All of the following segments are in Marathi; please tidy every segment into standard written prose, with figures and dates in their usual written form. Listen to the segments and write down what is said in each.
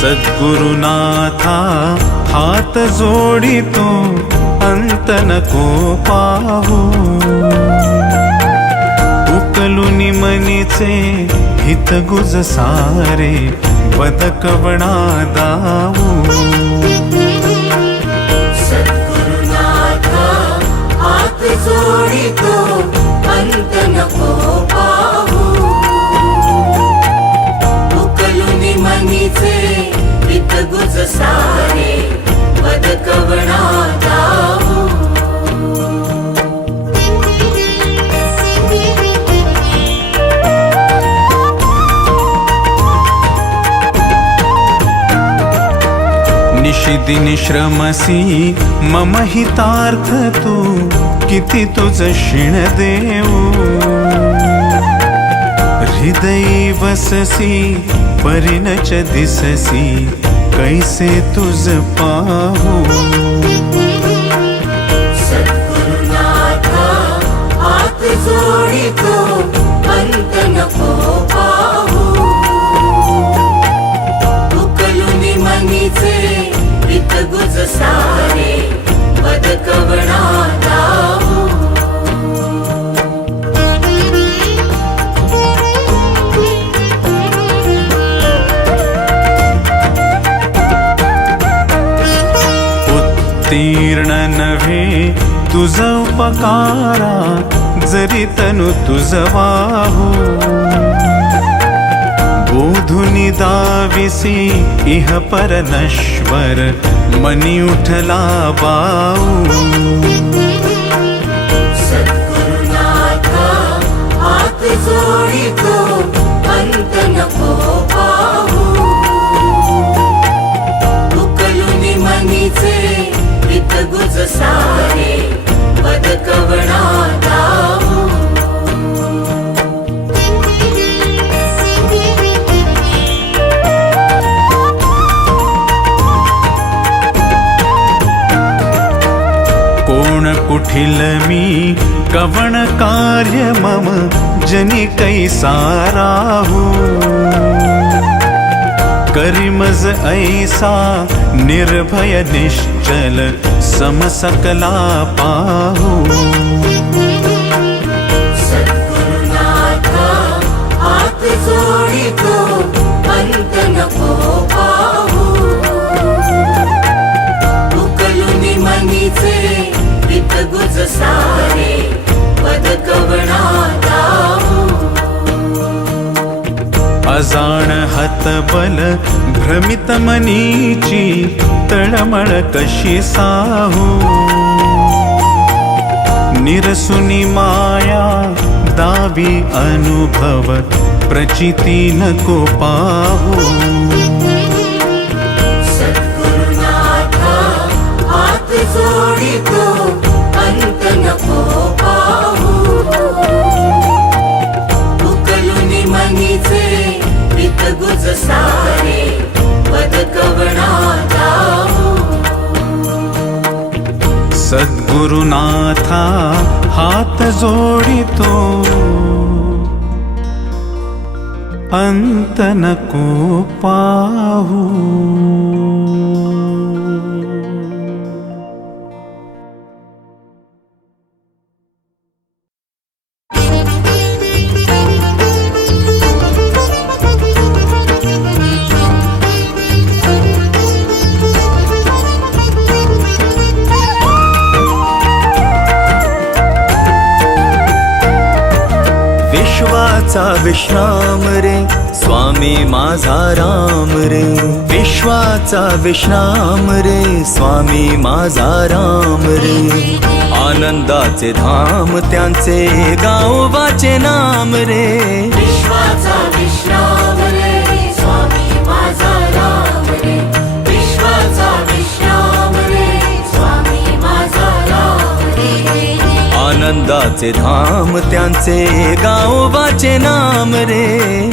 सद्गुरुनाथा हात जोडितो अंत नको पाहू उकलुनी मनीचे हित गुज सारे बदकवणा दाऊ सद्गुरुनाथा हात जोडितो अंत नको पाहू उकलुनी मनीचे हित गुज सारे बदकवणा दाऊ निशिदिनी श्रमसी मम हितार्थ तू किती तुझ शिण देऊ हृदयी वससी परिणच दिससी कैसे तुझ पाहू सद्गुरुनाथा हात जोडितो अंत नको पाहू उकलुनी मनीचे हित गुज सारे बदकवणा दाऊ उत्तीर्ण नव्हे तुझ उपकारा जरी तनु तुझ वाहू बोधुनी दाविसी इह पर नश्वर मनी उठला बाऊ सद्गुरुनाथा हात जोडितो अंत नको पाहू उकलुनी मनीचे हित गुज सारे बदकवणा दाऊ कोण कुठिल मी कवण कार्य मम जनी कैसा राहू करिमज ऐसा निर्भय निश्चल समसकला पाहू सद्गुरुनाथा हात जोडितो अंत नको पाहू उकलुनी मनीचे हित गुज सारे बदकवणा दाऊ अजाण हतबल भ्रमित मनीची तळमळ कशी साहू निरसुनी माया दावी अनुभव प्रचिती नको पाहू सद्गुरुनाथा हात जोडितो अंत नको पाहू उकलुनी मनीचे हित गुज सारे बदकवणा दाऊ सद्गुरुनाथा हात जोडितो अंत नको पाहू विश्वाचा विश्राम रे स्वामी माझा राम रे विश्वाचा विश्राम रे स्वामी माझा राम रे आनंदाचे धाम त्यांचे गावोबाचे नाम रे विश्वाचा विश्राम रे स्वामी माझा राम रे विश्वाचा विश्राम रे स्वामी माझा राम रे आनंदाचे धाम त्यांचे गावोबाचे नाम रे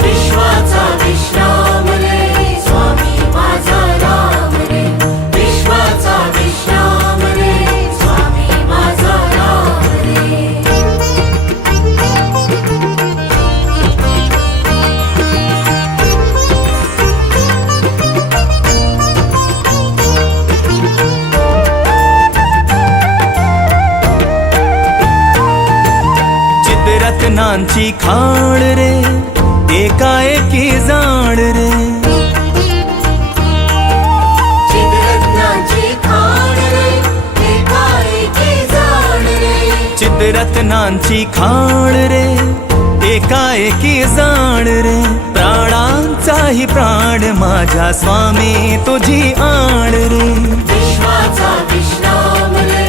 विश्वाचा विश्राम रे स्वामी माझा राम रे विश्वाचा विश्राम रे स्वामी माझा राम रे चिद्रत्नांची खाण रे एकाएकी जाण रे चिद्रत्नाची खाण रे एकाएकी जाण रे चिद्रत्नांची खाण रे एकाएकी जाण रे प्राणांचाही प्राण माझ्या स्वामी तुझी आण रे विश्वाचा विश्राम रे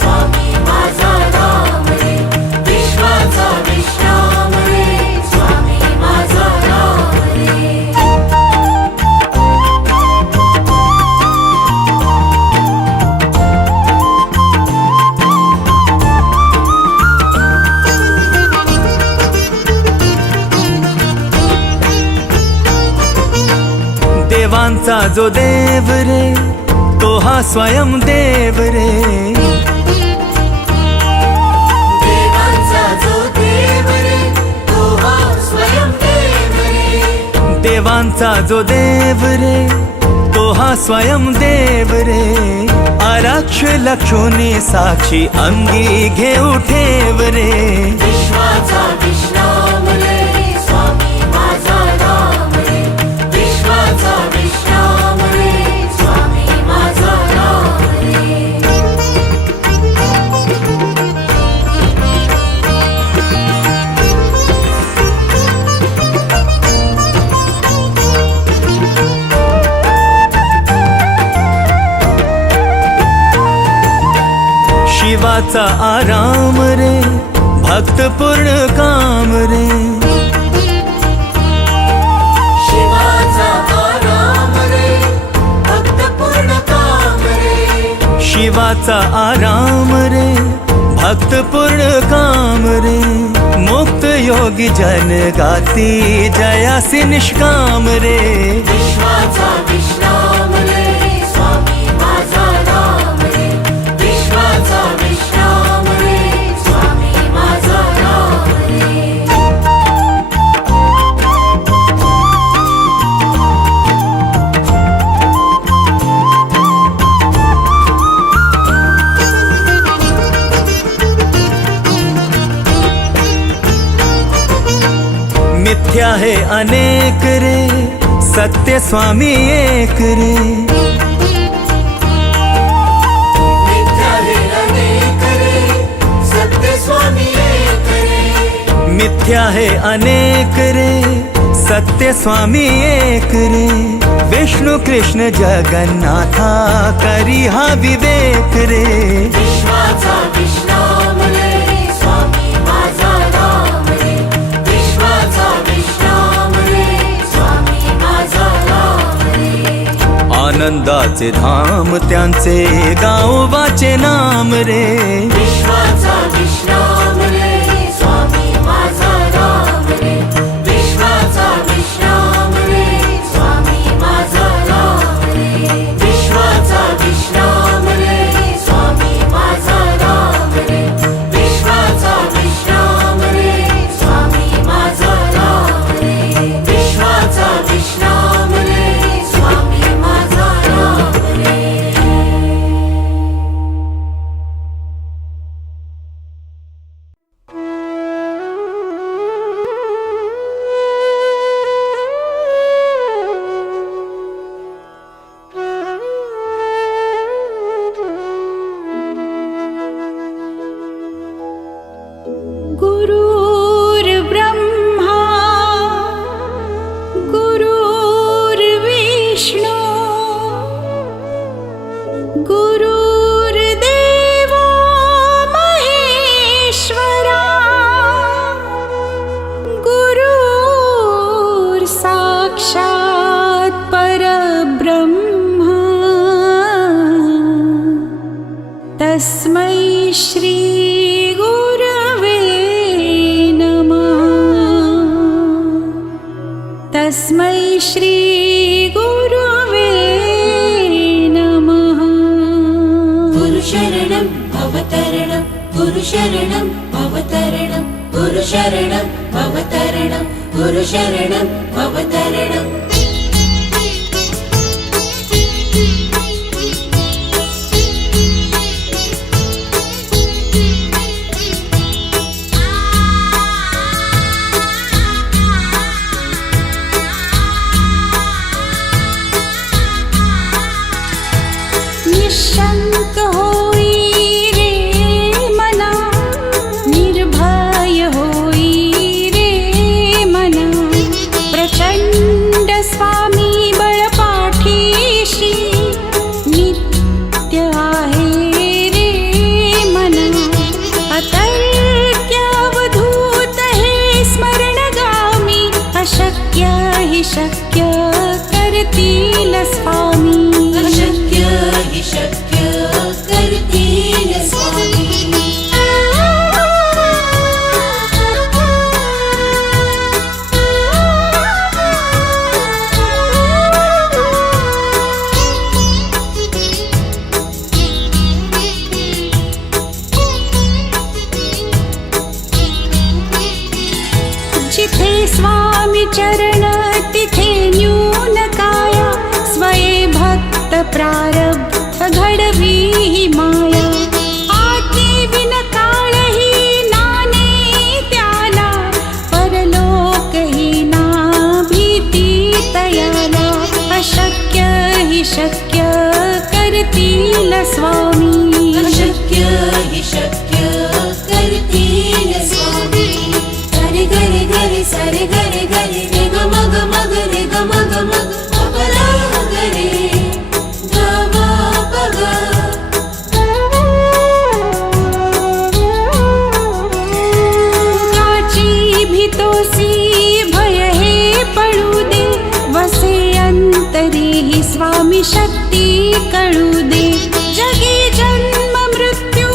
स्वामी माझा राम रे विश्वाचा विश्राम रे स्वामी माझा राम रे देवांचा जो देव रे तो हा स्वयं देव रे देवांचा जो देव रे तो हा स्वयं देव रे देवांचा जो देव रे तो हा स्वयं देव रे आरक्ष लक्षोनी साक्षी अंगी घेऊ ठेव रे विश्वाचा विश्राम रे स्वामी माझा राम रे विश्वाचा विश्राम रे स्वामी माझा राम रे शिवाचा आराम रे भक्त पूर्ण काम रे शिवाचा आराम रे भक्त पूर्ण काम रे शिवाचा आराम रे भक्त पूर्ण काम रे मुक्त योगी जन गाती जयासी निष्काम रे विश्वाचा विश्राम रे स्वामी माझा राम रे विश्वाचा विश्राम रे स्वामी माझा राम रे मिथ्या है अनेक रे सत्य स्वामी एक रे मिथ्या हे अनेक रे सत्य स्वामी एक रे मिथ्या है अनेक रे सत्य स्वामी एक रे विष्णु कृष्ण जगन्नाथा करी हा विवेक रे विश्वाचा विश्राम रे स्वामी माझा राम रे विश्वाचा विश्राम रे स्वामी माझा राम रे आनंदाचे धाम त्यांचे गावोबाचे नाम रे विश्वाचा विश्राम रे स्वामी माझा राम रे विश्वाचा विश्राम रे स्वामी माझा राम रे विश्वाचा विश्राम रे स्वामी माझा राम रे विश्वाचा विश्राम रे स्वामी माझा राम रे विश्वाचा विश्राम रे स्वामी माझा राम रे गुरुर्ब्रह्मा गुरुर्विष्णु गुरुर्देवो महेश्वरा गुरुर्साक्षात् परब्रह्मा तस्मै श्री गुरवे नमः तस्मै श्री गुरवे नमः गुरुशरणं भवतरणं गुरुशरणं भवतरणं गुरुशरणं भवतरणं गुरुशरणं भवतरणम् प्रारब्ध घडवी ही माया आज्ञे बिन काळही नाने त्याला परलोक ही ना भीती तयाला अशक्य ही शक्य करतील स्वामी अशक्य हि शक्य करतील स्वामी गरे गरे गरे सरे गरे गरे रे ग मग मग रे ग मग मग अपरा गरे ग म प ग काची भीतोसी भय हे पडू दे वसे अंतरी ही स्वामी शक्ती कळू दे जगी जन्म मृत्यू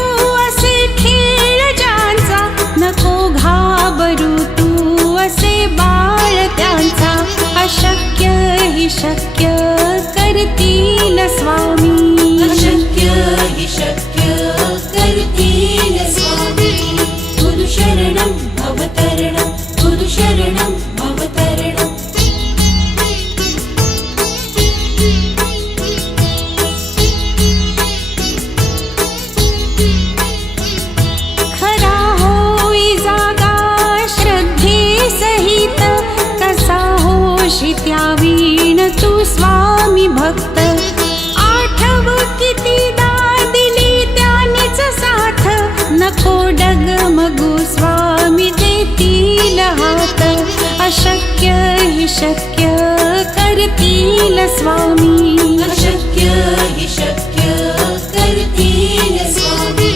असे खेळ ज्यांचा नको घाबरू तू असे बाळ त्यांचा अशक्य ही शक्य करतील स्वामी अशक्य हि शक्य करतील स्वामी गुरु शरणं भवतरणं गुरु शरणं भवतरणं खरा होई जागा श्रद्धे सहित कसा होशी त्यावीण तू स्वामी भक्त आठव कितीदा दिली त्यानेच साथ नको डगमगू स्वामी देतील हात अशक्य ही शक्य करतील स्वामी अशक्य हि शक्य करतील स्वामी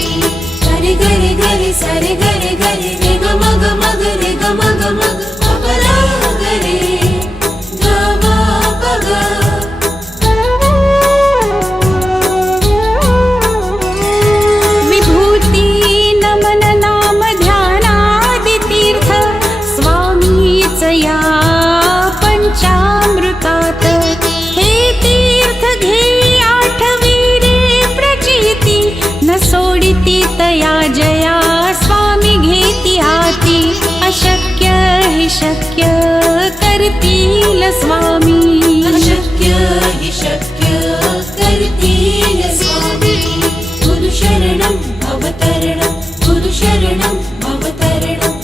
गरे गरे गरे सरे गरे गरे रे ग मग मग रे ग मग मग अपरा गरे ग म प ग विभूती नमन नाम ध्यानादि तीर्थ स्वामीच या पंचामृतात हे तीर्थ घे आठवी रे प्रचिती न सोडिती तया जया स्वामी घेती हाती अशक्य ही शक्य करतील स्वामी अशक्य हि शक्य करतील स्वामी गुरु शरणं भवतरणं गुरु शरणं भवतरणं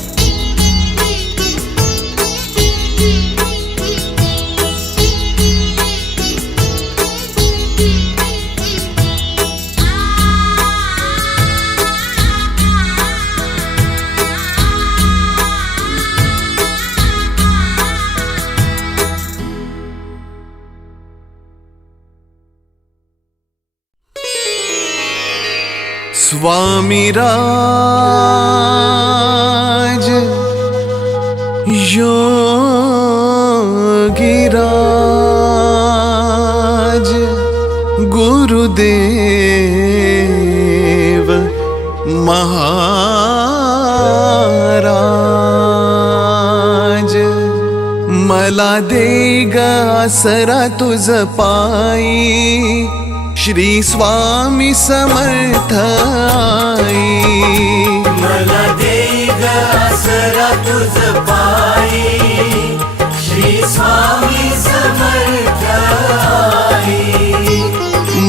स्वामी राज योगिराज गुरुदेव महाराज मला दे ग आसरा तुझ पायी श्री स्वामी समर्थ आई मला दे ग आसरा तुझ पायी श्री स्वामी समर्थ आई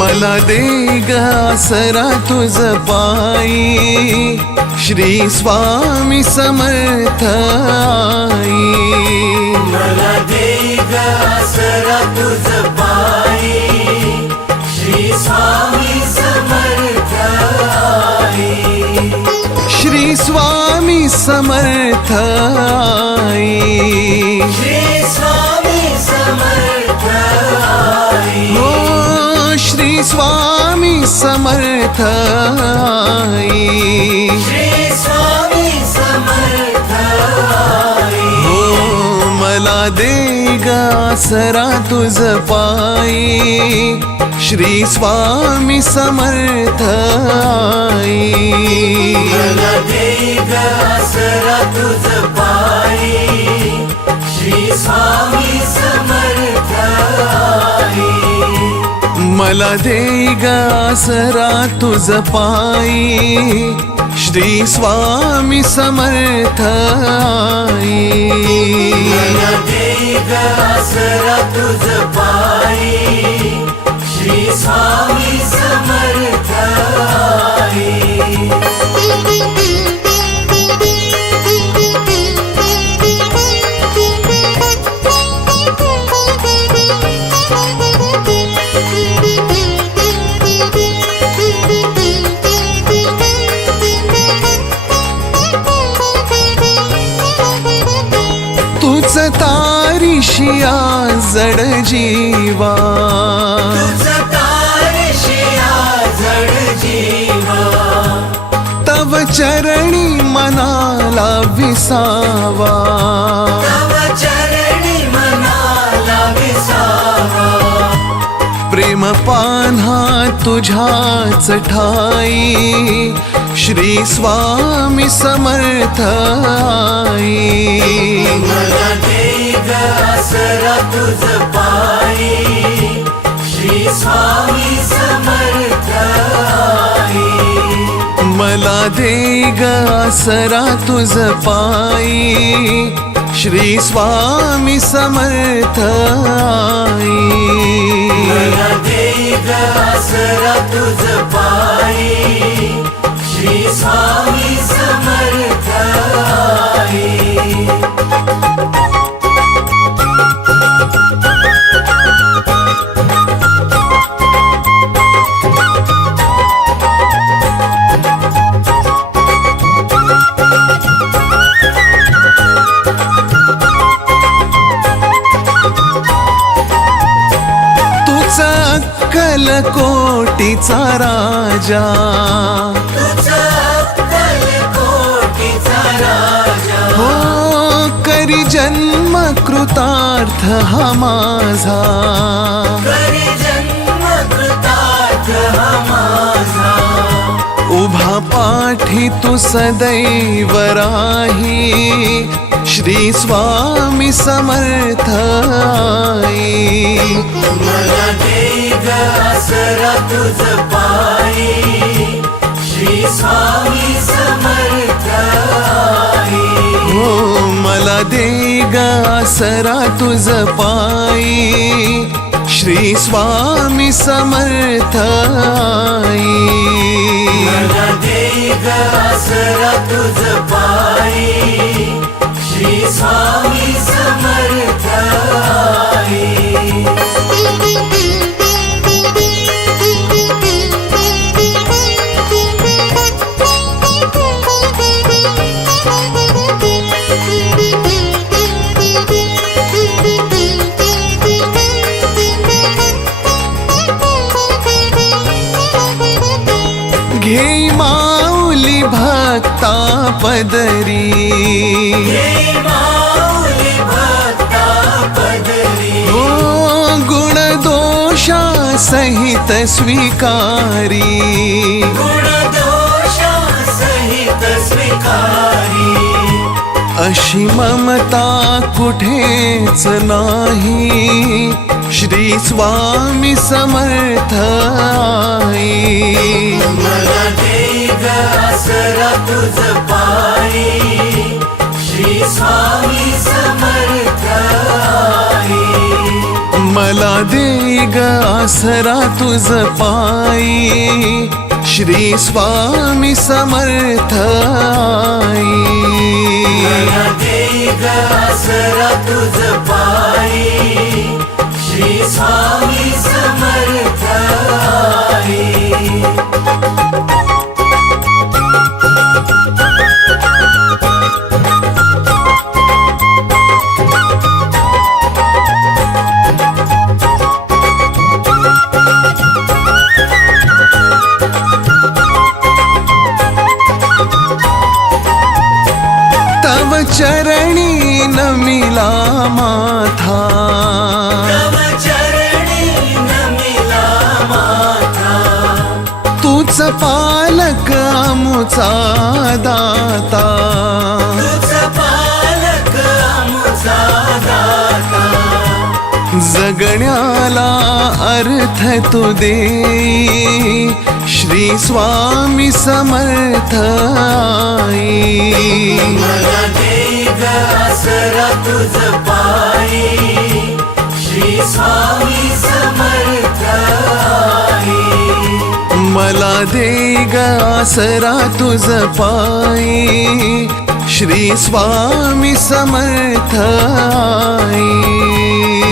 मला दे ग आसरा तुझ पायी श्री स्वामी समर्थ आई मला दे ग आसरा तुझ पायी श्री स्वामी समर्थ आई श्री स्वामी समर्थ आई श्री स्वामी समर्थ आई हो श्री स्वामी समर्थ आई श्री स्वामी समर्थ आई हो मला दे ग आसरा तुझ पायी श्री स्वामी समर्थ आई मला दे ग आसरा तुझ पायी श्री स्वामी समर्थ आई मला दे ग आसरा तुझ पायी श्री स्वामी समर्थ आई मला दे ग आसरा तुझ पायी श्री तारशिया जड जीवा, तव चरणी मनाला विसावा, प्रेम पान्हा तुझ्याच ठाई, श्री स्वामी समर्थ आई. मला दे ग आसरा तुझ पायी, श्री स्वामी समर्थ आई. मला दे ग आसरा तुझ पायी, श्री स्वामी समर्थ आई. मला दे ग आसरा तुझ पायी, श्री स्वामी समर्थ आई. कोटीचा राजा, हो करी जन्म कृतार्थ हा माझा, उभा पाठी तू सदैव राही, श्री स्वामी समर्थ आई. मला दे ग आसरा तुझ पायी, श्री स्वामी समर्थ आई. हो मला दे ग आसरा तुझ पायी, श्री स्वामी समर्थ आई. मला दे ग आसरा तुझ पायी, श्री स्वामी समर्थ आई. घे माऊली भक्ता पदरी, हो गुण दोषा सहित स्वीकारी, अशी ममता कुठेच नाही, श्री स्वामी समर्थ आई. मला दे ग आसरा तुझ पायी, श्री स्वामी समर्थ आई. मला दे ग आसरा तुझ पायी, श्री स्वामी समर्थ आई. मला दे ग आसरा तुझ पायी, श्री स्वामी समर्थ आई. तव चरणी नमिला माथा, तूच पालक आमुचा दाता, जगण्याला अर्थ तू दे, श्री स्वामी समर्थ आई. मला दे ग आसरा तुझ पायी, श्री स्वामी समर्थ आई. मला दे ग आसरा तुझ पायी, श्री स्वामी समर्थ आई.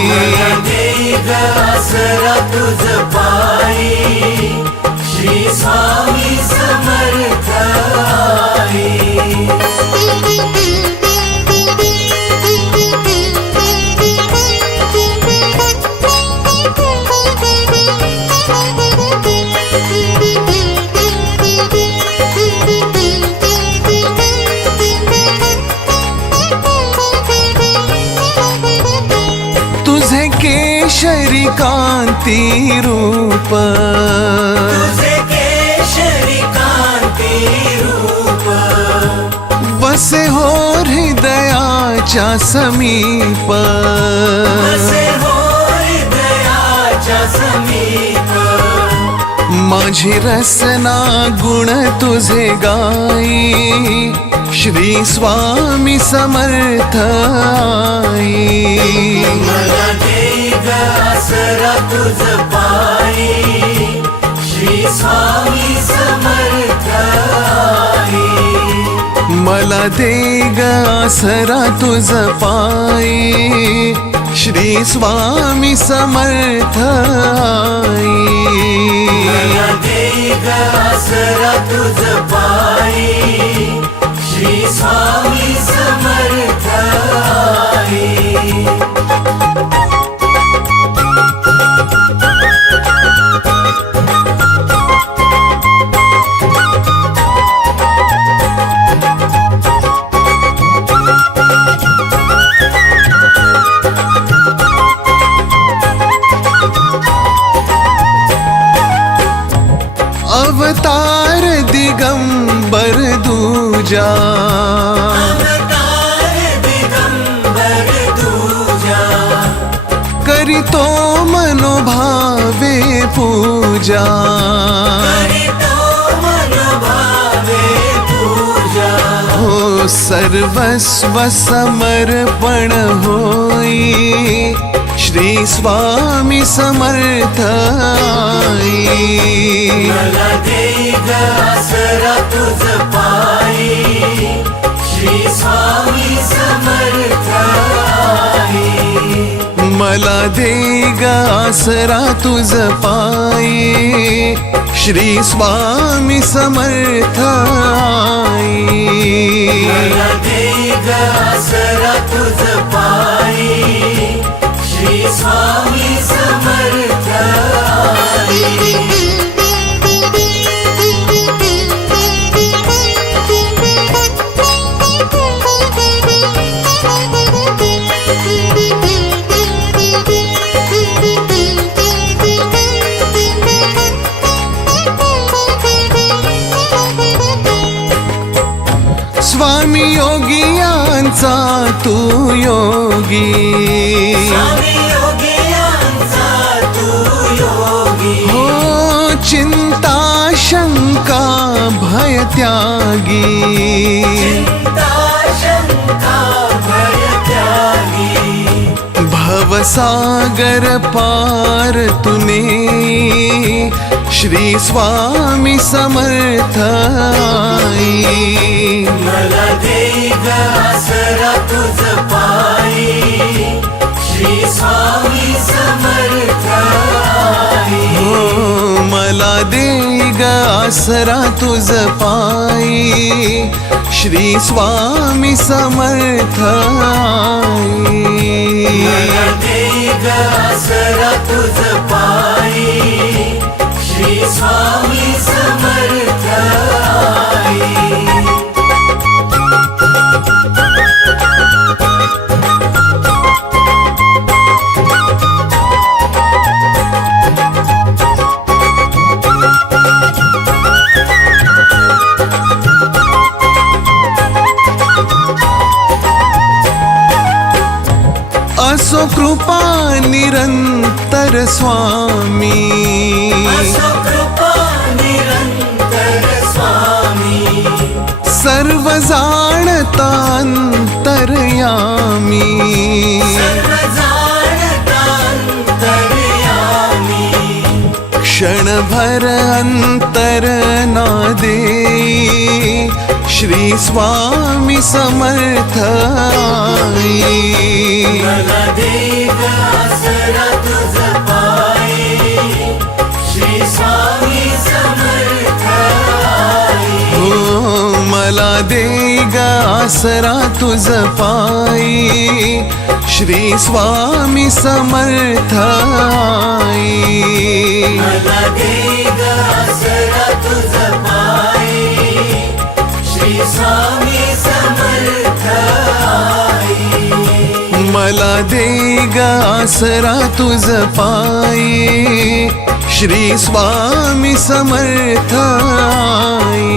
मला दे ग आसरा तुझ पायी, श्री स्वामी समर्थ आई. कांती रूप तुझे केशरी कांती रूप वसे हो हृदयाच्या समीप वसे हो हृदयाच्या समीप माझी रसना गुण तुझे गाई श्री स्वामी समर्थ आई मला दे ग आसरा तुझ पायी श्री स्वामी समर्थ आई मला दे ग आसरा तुझ पायी श्री स्वामी समर्थ आई मला दे ग आसरा तुझ पायी श्री स्वामी समर्थ आई अवतार दिगंबर दूजा अवतार दिगंबर दूजा करितो मनोभावे पूजा करितो मनोभावे पूजा हो सर्वस्व समर्पण होई श्री स्वामी समर्थ आई मला दे ग आसरा तुझ पायी श्री स्वामी समर्थ आई मला दे ग आसरा तुझ पायी श्री स्वामी समर्थ आई मला दे ग आसरा तुझ पायी श्री स्वामी समर्थ आई स्वामी योगियांचा तू योगी स्वामी योगियांचा तू योगी हो चिंता शंका भय त्यागी चिंता शंका भय त्यागी भवसागर पार तूने श्री स्वामी समर्थ आई मला दे ग आसरा तुझ पायी श्री स्वामी समर्थ आई हो मला दे ग आसरा तुझ पायी श्री स्वामी समर्थ आई मला दे ग आसरा तुझ पायी श्री स्वामी समर्थ आई असो कृपा निरंतर स्वामी असो कृपा निरंतर स्वामी सर्व जाणता अंतर्यामी सर्व जाणता अंतर्यामी क्षणभर अंतर ना दे श्री स्वामी समर्थ आई मला दे ग आसरा तुझ पायी श्री स्वामी समर्थ आई हो मला दे ग आसरा तुझ पायी श्री स्वामी समर्थ आई मला दे ग आसरा तुझ पायी श्री स्वामी समर्थ आई मला दे ग आसरा तुझ पायी श्री स्वामी समर्थ आई।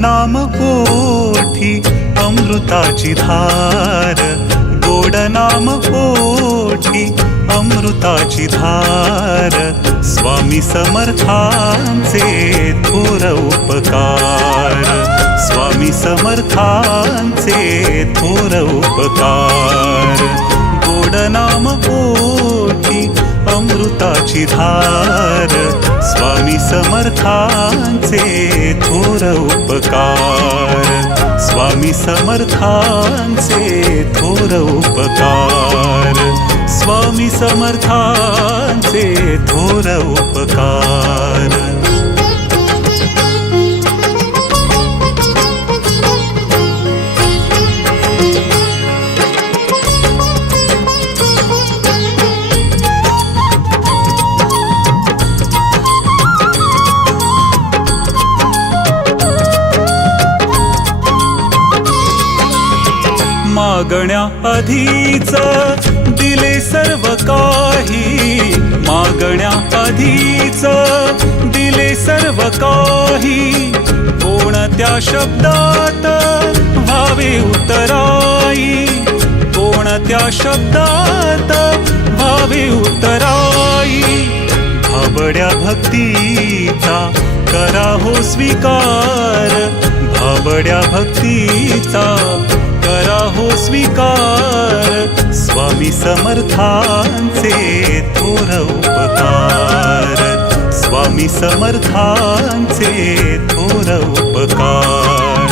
नाम ओठी अमृताची धार, गोड नाम ओठी अमृताची धार, स्वामी समर्थांचे थोर उपकार, स्वामी समर्थांचे थोर उपकार। गोड नाम ओठी अमृताची धार, स्वामी समर्थांचे थोर उपकार, स्वामी समर्थांचे थोर उपकार, स्वामी समर्थांचे थोर उपकार। मागण्या आधीच दिले सर्व काही, मागण्या आधीच दिले सर्व काही, कोणत्या शब्दात व्हावे उतराई, कोणत्या शब्दात व्हावे उतराई। भाबड्या भक्तीचा करा हो स्वीकार, भाबड्या भक्तीचा करा हो स्वीकार, स्वामी समर्थांचे थोर उपकार, स्वामी समर्थांचे थोर उपकार,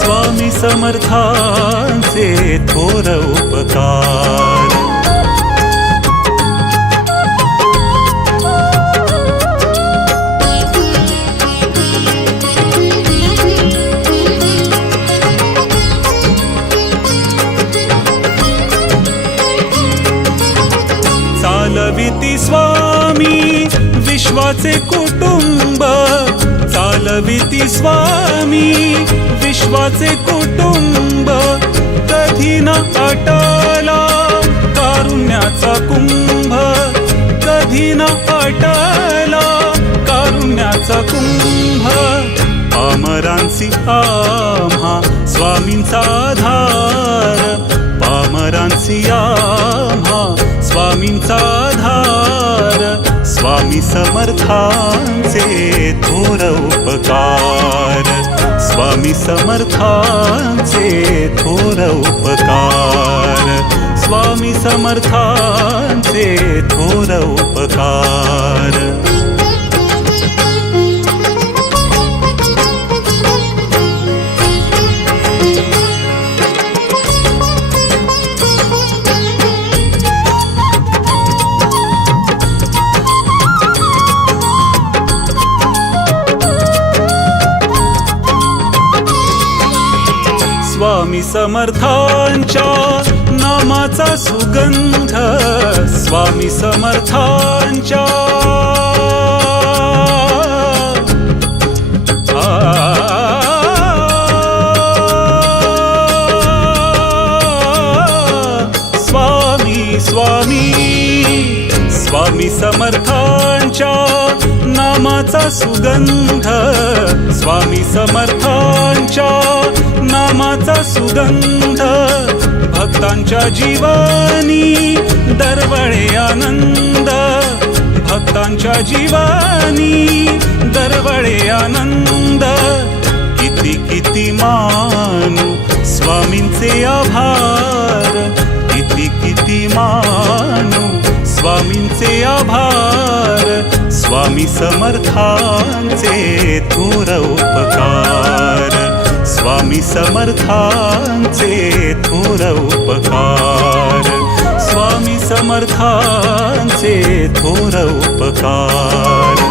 स्वामी समर्थांचे थोर उपकार। चालविती स्वामी विश्वाचे कुटुंब, चालविती स्वामी विश्वाचे कुटुंब, कधी न आटला कारुण्याचा कुंभ, कधी न आटला कारुण्याचा कुंभ। पामरांसी आम्हा स्वामींचा आधार, पामरांसी आम्हा स्वामींचा आधार, स्वामी समर्थांचे थोर उपकार, स्वामी समर्थांचे थोर उपकार, स्वामी समर्थांचे थोर उपकार। स्वामी समर्थांच्या नामाचा सुगंध, स्वामी समर्थांच्या स्वामी स्वामी स्वामी समर्थांच्या नामाचा सुगंध, स्वामी समर्थांच्या नामाचा सुगंध, भक्तांच्या जीवानी दरवळे आनंद, भक्तांच्या जीवानी दरवळे आनंद। किती किती मानू स्वामींचे आभार किती किती मानू स्वामींचे आभार स्वामी समर्थांचे थोर उपकार स्वामी समर्थांचे थोर उपकार स्वामी समर्थांचे थोर उपकार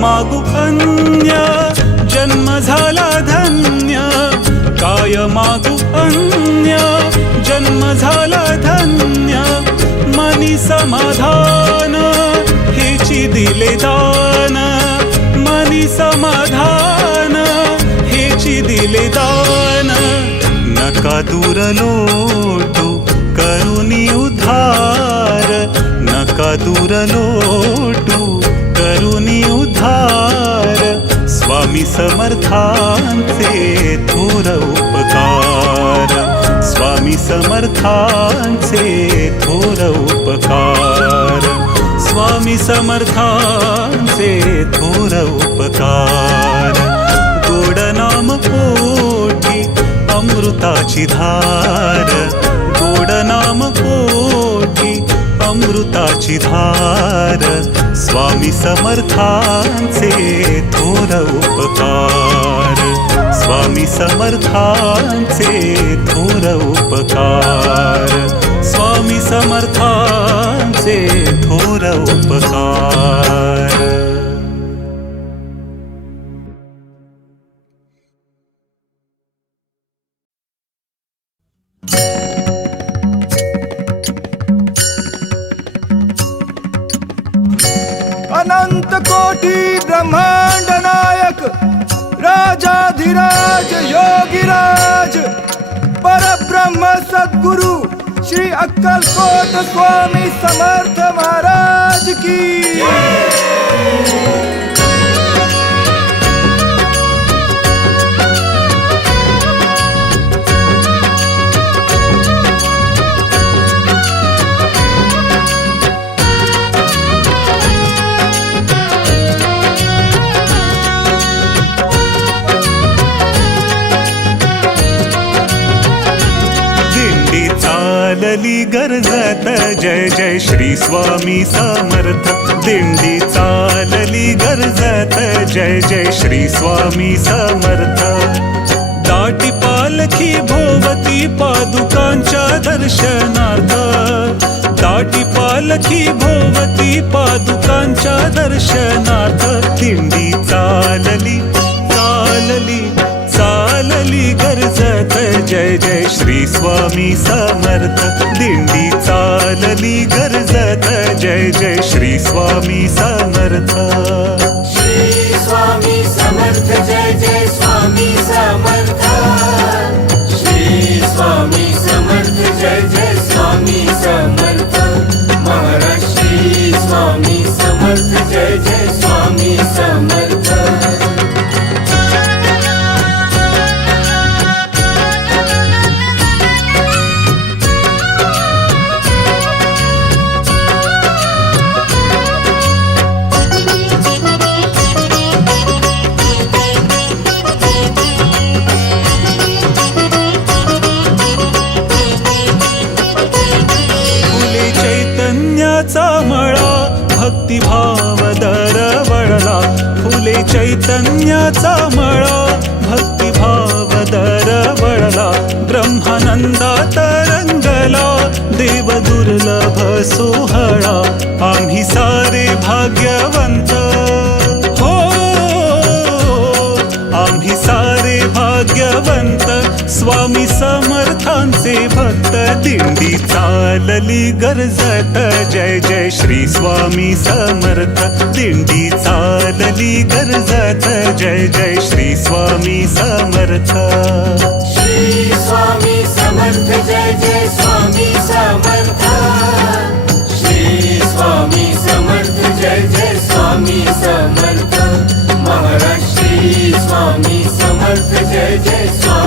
मागू अन्य जन्म झाला धन्य काय मागू अन्य जन्म झाला धन्य मनी समाधान हेची दिले दान मनी समाधान हेची दिले दान नका दूर लोटू करुणी उद्धार नका दूर लोटू करुणी उद्धार स्वामी समर्थांचे थोर उपकार स्वामी समर्थांचे थोर उपकार स्वामी समर्थांचे थोर उपकार गोड नाम पोटी अमृताची धार गोड नाम पोटी अमृताची धार स्वामी समर्थांचे थोर उपकार स्वामी समर्थांचे थोर उपकार स्वामी समर्थांचे थोर उपकार अनंत कोटी ब्रह्मांड नायक राजाधिराज योगीराज परब्रह्म सद्गुरु श्री अक्कलकोट स्वामी समर्थ महाराज की चालली गर्जत जय जय श्री स्वामी समर्थ दिंडी चालली गर्जत जय जय श्री स्वामी समर्थ दाटी पालखी भोवती पादुकांच्या दर्शनार्थ दाटी पालखी भोवती पादुकांच्या दर्शनार्थ दिंडी चालली चालली चालली गर्जत जय जय श्री स्वामी समर्थ दिंडी चालली गर्जत जय जय श्री स्वामी समर्थ श्री स्वामी समर्थ जय जय स्वामी समर्थ श्री स्वामी समर्थ जय जय स्वामी समर्थ महाराज श्री स्वामी समर्थ जय जय स्वामी समर्थ भक्तिभाव दरवळला फुले चैतन्याचा मळा भक्तिभाव दरवळला ब्रह्मानंदात रंगला देव दुर्लभ सोहळा आम्ही सारे भाग्यवंत हो आम्ही सारे भाग्यवंत स्वामी समर्थांचे भक्त दिंडी चालली गर्जत जय जय श्री स्वामी समर्थ दिंडी चालली गर्जत जय जय श्री स्वामी समर्थ श्री स्वामी समर्थ जय जय स्वामी समर्थ श्री स्वामी समर्थ जय जय स्वामी समर्थ महाराज श्री स्वामी समर्थ जय जय स्वामी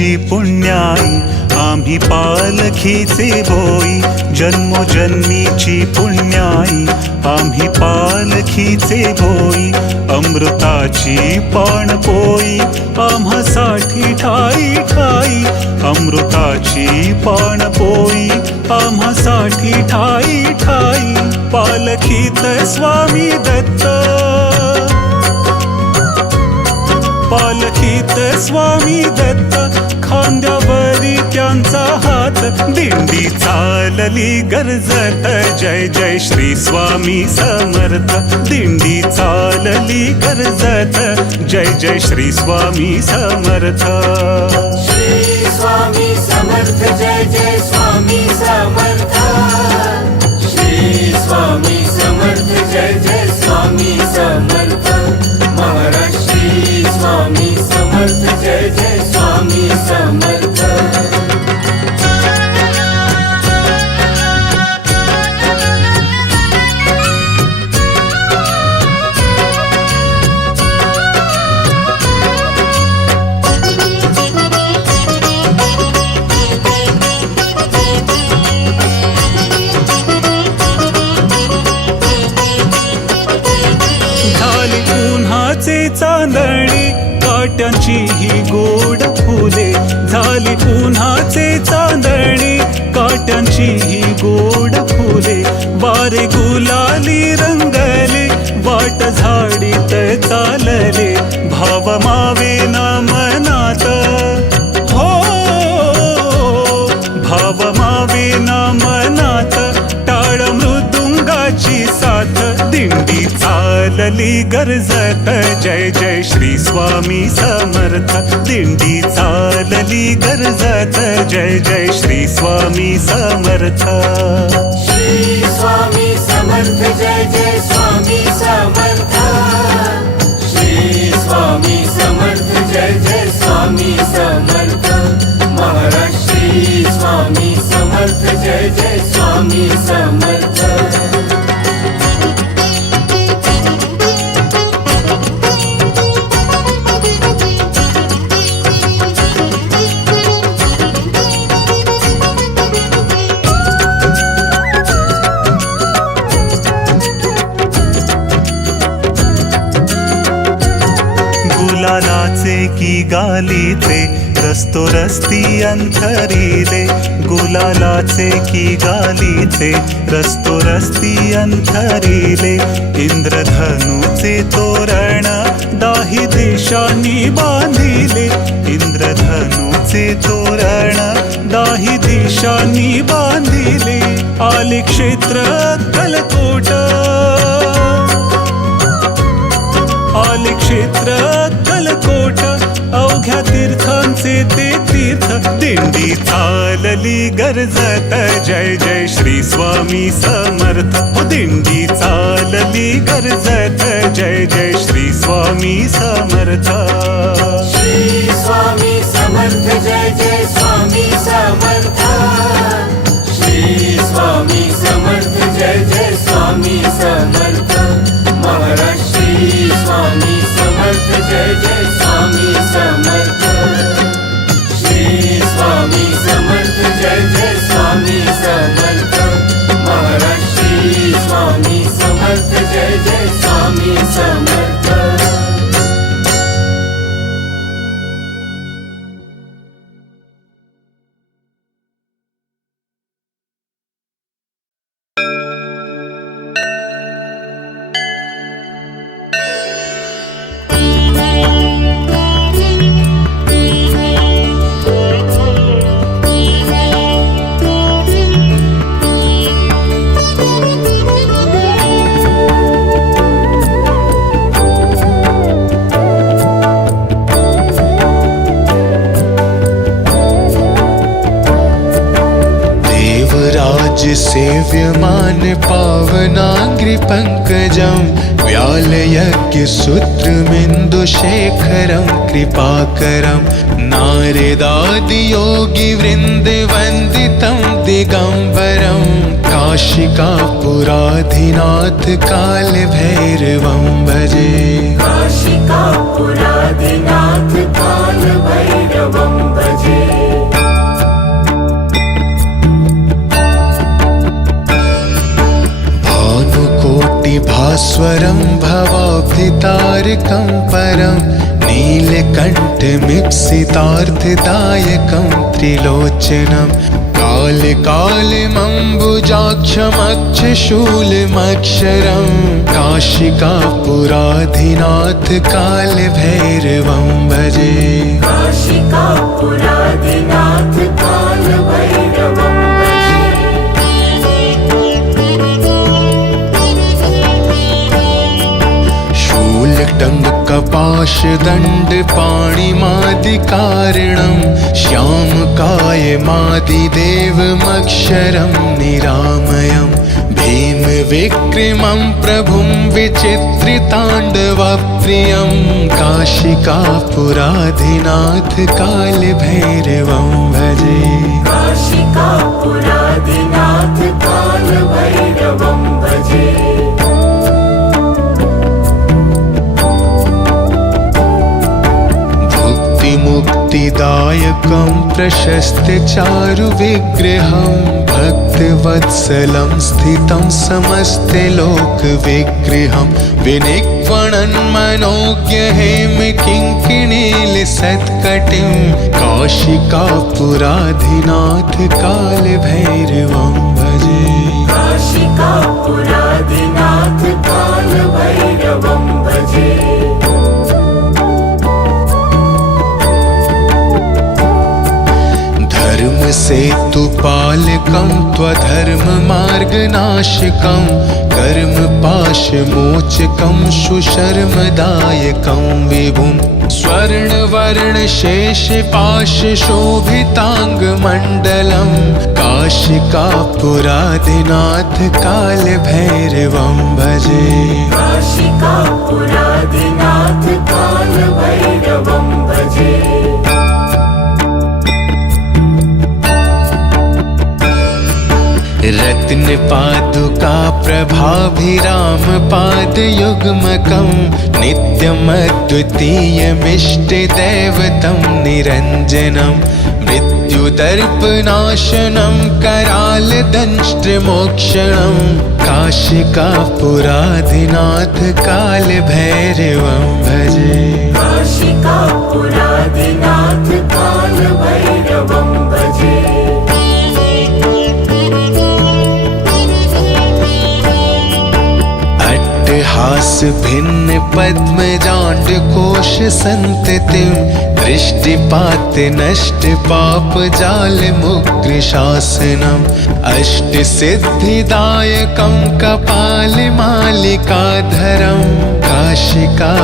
जन्मोजन्मीची पुण्याई आम्ही पालखीचे बोई जन्मोजन्मीची पुण्याई आम्ही पालखीचे बोई अमृताची पाणपोई आम्हासाठी ठाई ठाई अमृताची पाणपोई आम्हासाठी ठाई ठाई पालखीत स्वामी दत्त पालखीत स्वामी दत्त खांद्यावरी त्यांचा हात दिंडी चालली गर्जत जय जय श्री स्वामी समर्थ दिंडी चालली गर्जत जय जय श्री स्वामी समर्थ श्री स्वामी समर्थ जय जय स्वामी समर्थ श्री स्वामी समर्थ जय जय स्वामी समर्थ महाराज श्री स्वामी समर्थ जय जय स्वामी समर्थ झाली उन्हाचे चांदणी काट्यांची ही गोड फुले झाली उन्हाचे चांदणी काट्यांची ही गोड फुले वारे गुलाली रंगले वाट झाडीत चालले भाव मावे ना मनात हो भाव मावे ना मनात टाळ मृदुंगाची साथ दिंडी चालली गर्जत जय जय श्री स्वामी समर्थ दिंडी चालली गर्जत जय जय श्री स्वामी समर्थ श्री स्वामी समर्थ जय जय स्वामी समर्थ श्री स्वामी समर्थ जय जय स्वामी समर्थ महाराज श्री स्वामी समर्थ जय जय स्वामी समर्थ गुलालाचे की गालीचे रस्तो रस्ती अंथरीले गुलालाचे की गालीचे रस्तो रस्ती अंथरीले इंद्रधनुचे तोरण दाही देशांनी बांधिले इंद्रधनुचे तोरण दाही देशांनी बांधिले आले क्षेत्र अक्कलकोट आले क्षेत्र अक्कलकोट अवघ्या तीर्थांचे ते तीर्थ दिंडी चालली गर्जत जय जय श्री स्वामी समर्थ हो दिंडी चालली गर्जत जय जय श्री स्वामी समर्थ श्री स्वामी समर्थ जय जय स्वामी समर्थ श्री स्वामी समर्थ जय जय स्वामी समर्थ महाराज श्री स्वामी समर्थ जय जय स्वामी समर्थ श्री स्वामी समर्थ जय जय स्वामी समर्थ महाराज श्री स्वामी समर्थ जय जय स्वामी समर्थ सेव्यमान पावनाग्रि पङ्कजं व्यालयज्ञसूत्रमिन्दुशेखरं कृपाकरं नारदादियोगिवृन्दवन्दितं दिगम्बरं काशिकापुराधिनाथ कालभैरवं भजे काशिकापुराधिनाथ कालभैरवं भजे नीलकण्ठमीप्सितार्थदायकं त्रिलोचनं कालकालमम्बुजाक्षमक्षशूलमक्षरं काशिकापुराधिनाथ कालभैरवं भजे। काशिकापुराधिनाथ कालभैरवं भजे। शूलटङ्कपाशदण्ड पाणिमादिकारणं श्यामकायमादिदेवमक्षरं निरामयं भीमविक्रमं प्रभुं विचित्रिताण्डवप्रियं काशिकापुराधिनाथ कालभैरवं भजे। काशिकापुराधिनाथ कालभैरवं भजे। मुक्तिदायकं प्रशस्तचारुविग्रहं भक्तवत्सलं स्थितं समस्तलोकविग्रहं विनिक्वणन्मनोज्ञहेमकिङ्किणीलसत्कटिं काशिकापुराधिनाथ कालभैरवं भजे। काशिकापुराधिनाथ कालभैरवं भजे। धर्मसेतुपालकं त्वधर्ममार्गनाशकं कर्मपाशमोचकं सुशर्मदायकं विभुं स्वर्णवर्णशेषपाशशोभिताङ्गमण्डलं काशिकापुराधिनाथ कालभैरवं भजे। काशिकापुराधिनाथ कालभैरवं भजे। रत्नपादुका प्रभाभिरामपादयुग्मकं नित्यमद्वितीयमिष्टदैवतं निरञ्जनं मृत्युदर्पनाशनं करालदंष्ट्रमोक्षणं काशिकापुराधिनाथ कालभैरवं भजे। काशिकापुराधिनाथ कालभैरवं भजे। हास भिन्न पद्मजाण्डकोश संततिं दृष्टिपात नष्ट पाप जाल मुग्रशासनम् अष्ट सिद्धिदायकं कपालमालिकाधरं काशिकापुराधिनाथ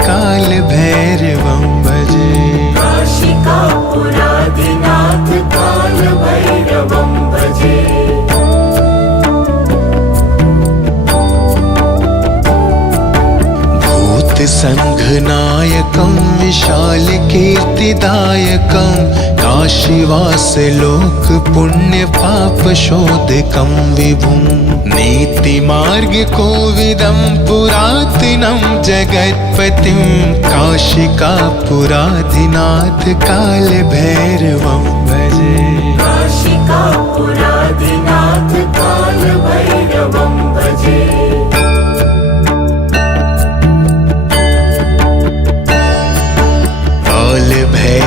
कालभैरवं भजे। काशिकापुराधिनाथ कालभैरवं भजे। संघनायकं विशालकीर्तिदायकं काशीवासलोकपुण्यपापशोधकं विभुं नीतिमार्गकोविदं पुरातनं जगत्पतिं काशिकापुराधिनाथ कालभैरवं भजे। काशिकापुराधिनाथ कालभैरवं भजे।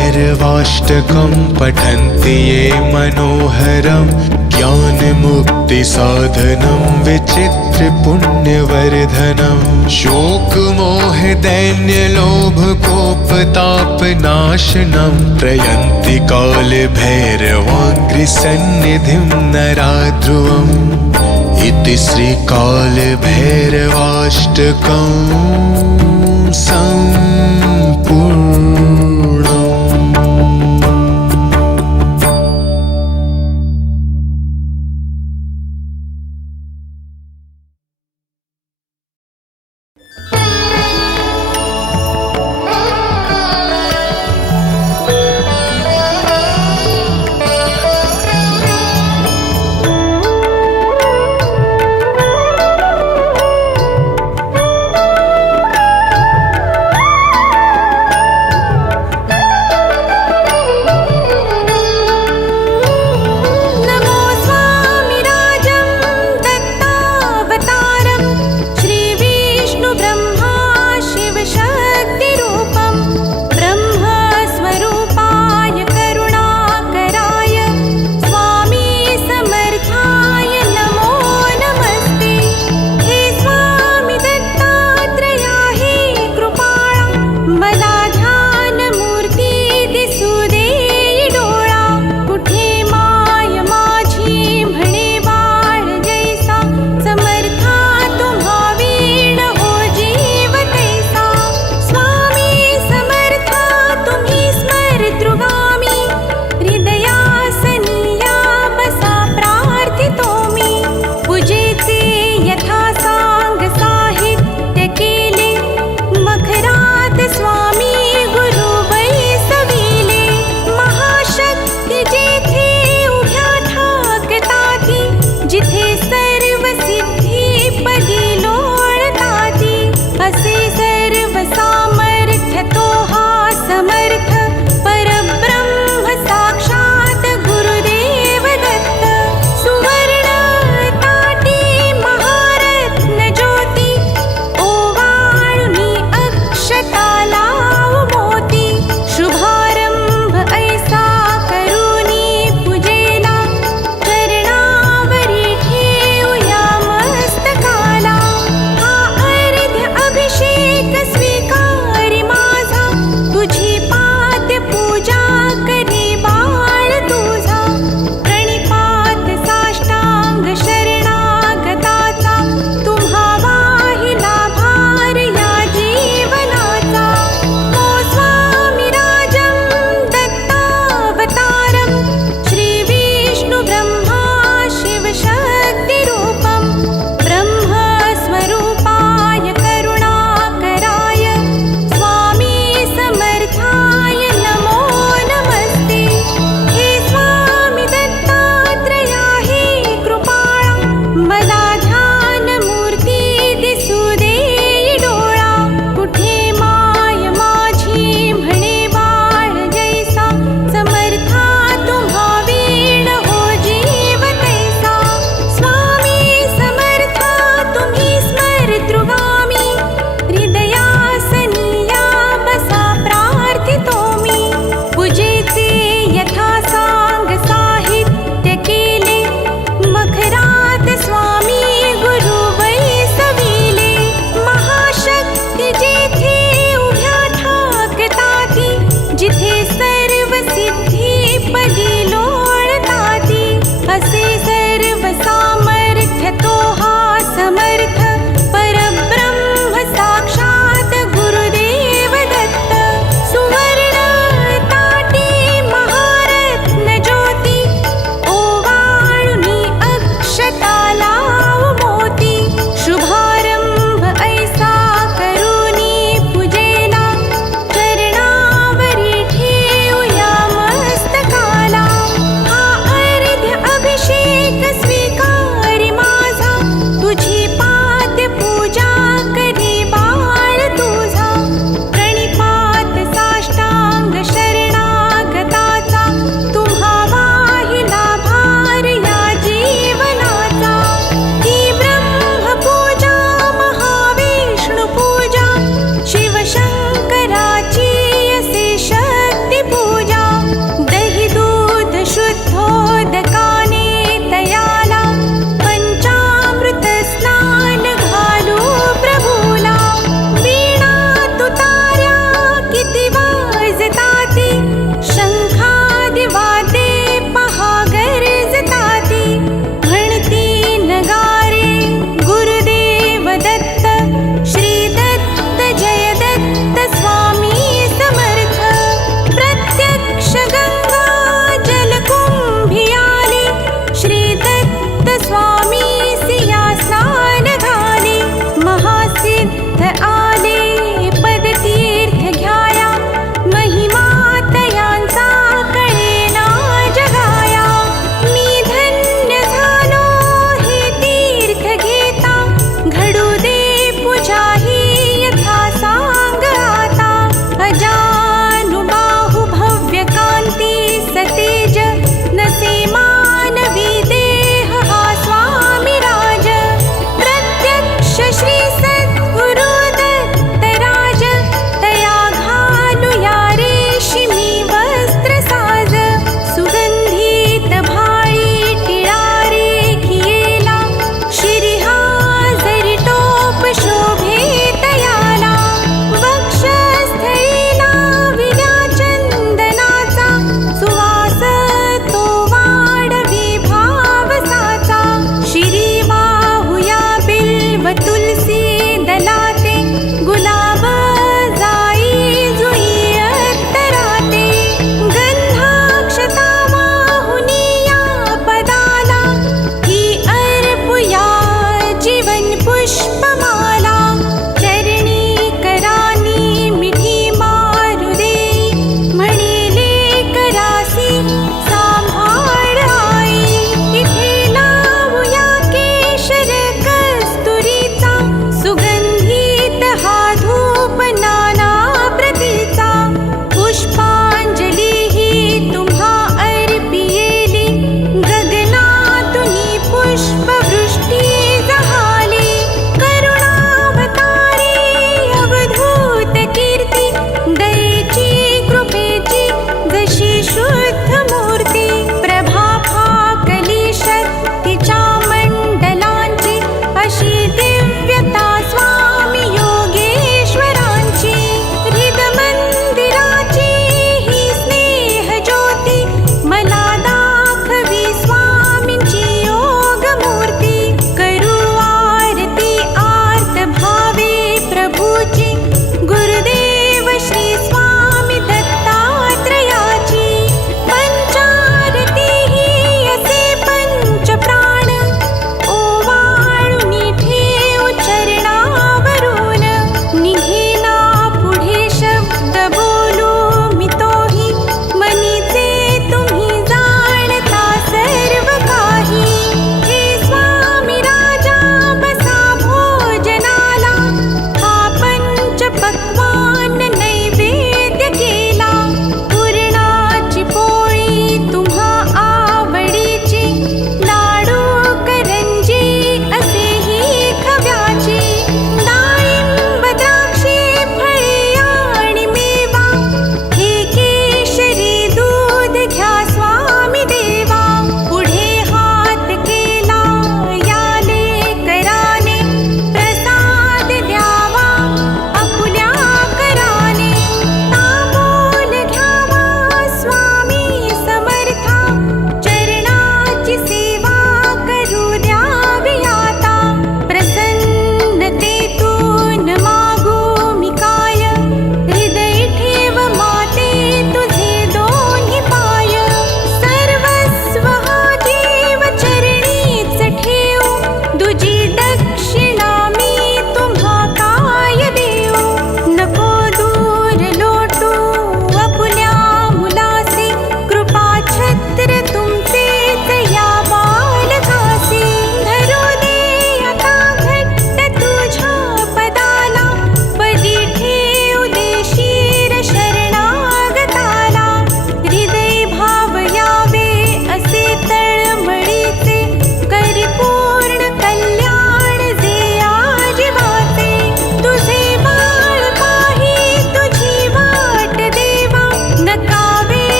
कालभैरवाष्टकं पठन्ति ये मनोहरं ज्ञानमुक्तिसाधनं विचित्रपुण्यवर्धनं शोकमोहदैन्यलोभकोपतापनाशनं प्रयन्ति कालभैरवाङ्घ्रिसन्निधिं नराध्रुवम् इति श्रीकालभैरवाष्टकं सम्पूर्णम्।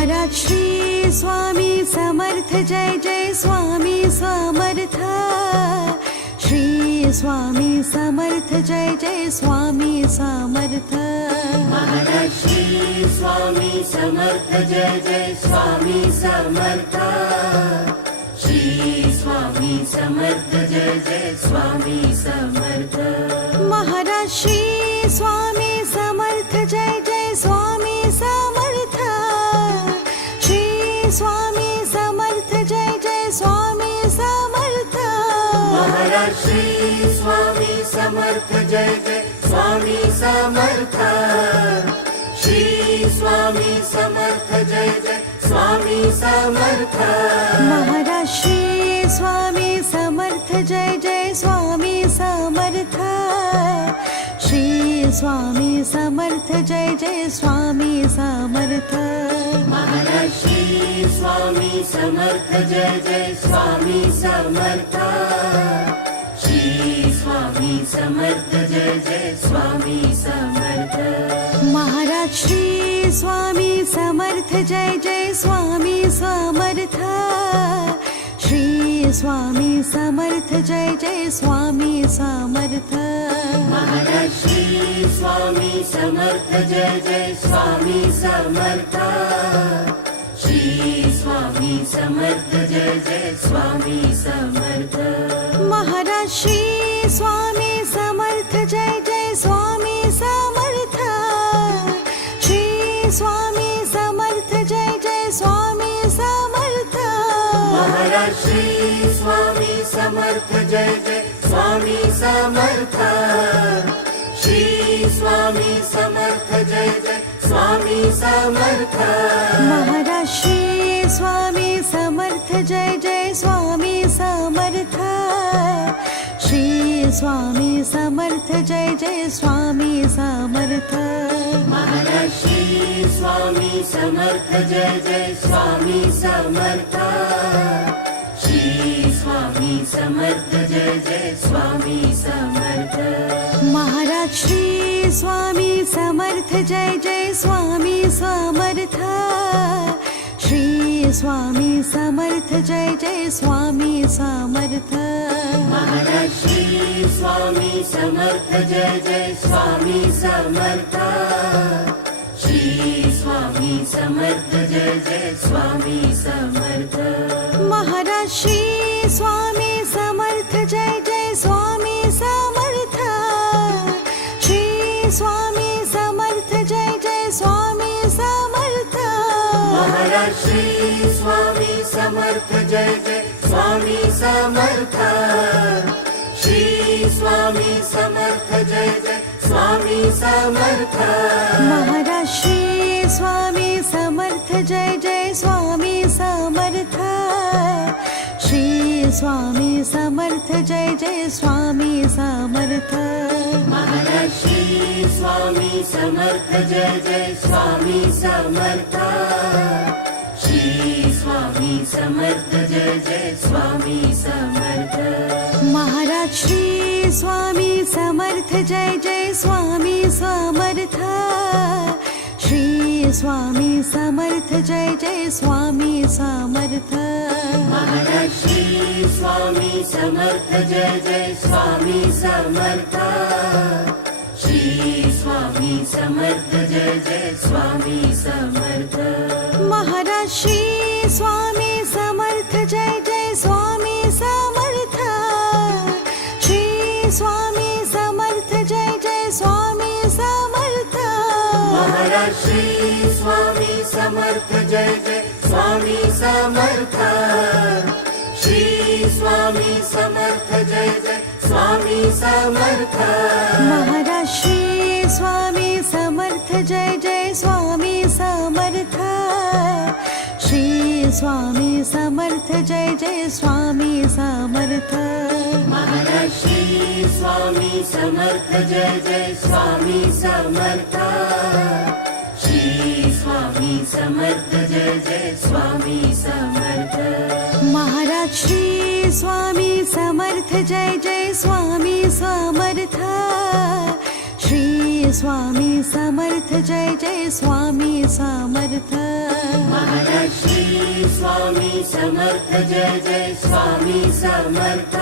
महाराज श्री स्वामी समर्थ जय जय स्वामी समर्थ श्री स्वामी समर्थ जय जय स्वामी समर्थ महाराज श्री स्वामी समर्थ जय जय स्वामी समर्थ श्री स्वामी समर्थ जय जय स्वामी समर्थ महाराज श्री स्वामी समर्थ जय जय स्वामी समर्थ श्री स्वामी समर्थ जय जय स्वामी समर्थ महाराज श्री स्वामी समर्थ जय जय स्वामी समर्थ श्री स्वामी समर्थ जय जय स्वामी समर्थ महाराज श्री स्वामी समर्थ जय जय स्वामी समर्थ श्री स्वामी समर्थ जय जय स्वामी समर्थ महाराज श्री स्वामी समर्थ जय जय स्वामी समर्थ श्री स्वामी समर्थ जय जय स्वामी समर्थ महाराज श्री स्वामी समर्थ जय जय स्वामी समर्थ श्री स्वामी समर्थ जय जय स्वामी समर्थ महाराज श्री स्वामी समर्थ जय जय स्वामी समर्थ श्री स्वामी समर्थ जय जय स्वामी समर्थ महाराज श्री स्वामी समर्थ जय जय स्वामी समर्थ श्री स्वामी समर्थ जय जय स्वामी समर्थ महाराज श्री स्वामी समर्थ जय जय स्वामी समर्थ श्री स्वामी समर्थ जय जय स्वामी समर्थ महाराज श्री स्वामी समर्थ जय जय स्वामी समर्थ श्री स्वामी समर्थ जय जय स्वामी समर्थ महाराज श्री स्वामी समर्थ जय जय स्वामी समर्थ श्री स्वामी समर्थ जय जय स्वामी समर्थ महाराज श्री स्वामी समर्थ जय जय स्वामी समर्थ श्री स्वामी समर्थ जय जय स्वामी समर्थ महाराज श्री स्वामी समर्थ जय जय स्वामी समर्थ श्री स्वामी समर्थ जय जय स्वामी समर्थ महाराज श्री स्वामी समर्थ जय जय स्वामी समर्थ श्री स्वामी समर्थ जय जय स्वामी समर्थ महाराज श्री स्वामी समर्थ जय जय स्वामी समर्थ श्री स्वामी समर्थ जय जय स्वामी समर्थ महाराज श्री स्वामी समर्थ जय जय स्वामी समर्थ श्री स्वामी समर्थ जय जय स्वामी समर्थ महाराज श्री स्वामी समर्थ जय जय स्वामी समर्थ श्री स्वामी समर्थ जय जय स्वामी समर्थ महाराज श्री स्वामी समर्थ जय जय स्वामी समर्थ श्री स्वामी समर्थ जय जय स्वामी समर्थ महाराज श्री स्वामी समर्थ जय जय स्वामी समर्थ श्री स्वामी समर्थ जय जय स्वामी समर्थ महाराज श्री स्वामी समर्थ जय जय स्वामी समर्थ श्री स्वामी समर्थ जय जय स्वामी समर्थ महाराज श्री स्वामी समर्थ जय जय स्वामी समर्थ श्री स्वामी समर्थ जय जय स्वामी समर्थ महाराज श्री स्वामी समर्थ जय जय स्वामी समर्थ श्री स्वामी समर्थ जय जय स्वामी समर्थ महाराज श्री स्वामी समर्थ जय जय स्वामी समर्थ श्री स्वामी समर्थ जय जय स्वामी समर्थ महाराज श्री स्वामी समर्थ जय जय स्वामी समर्थ श्री स्वामी समर्थ जय जय स्वामी समर्थ महाराज श्री स्वामी समर्थ जय जय स्वामी समर्थ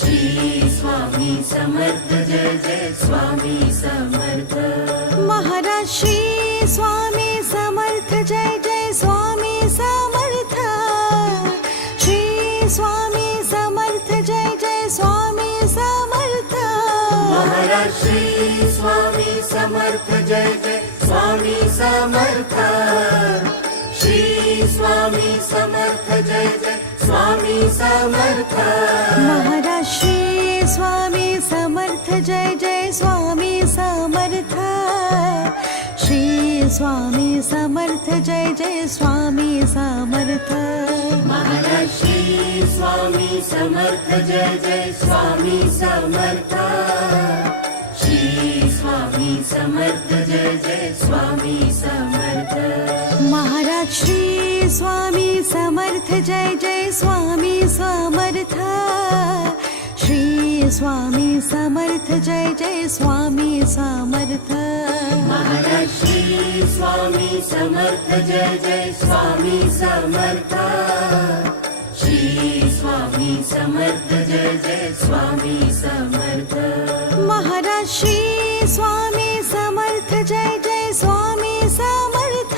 श्री स्वामी समर्थ जय जय स्वामी समर्थ महाराज श्री स्वामी समर्थ जय जय स्वामी समर्थ श्री स्वामी समर्थ जय जय स्वामी समर्थ महाराज श्री स्वामी समर्थ जय जय स्वामी समर्थ श्री स्वामी समर्थ जय जय स्वामी समर्थ महाराज श्री स्वामी समर्थ जय जय स्वामी समर्थ श्री स्वामी समर्थ जय जय स्वामी समर्थ महाराज श्री स्वामी समर्थ जय जय स्वामी समर्थ श्री स्वामी समर्थ जय जय स्वामी समर्थ महाराज श्री स्वामी समर्थ जय जय स्वामी समर्थ श्री स्वामी समर्थ जय जय स्वामी समर्थ महाराज श्री स्वामी समर्थ जय जय स्वामी समर्थ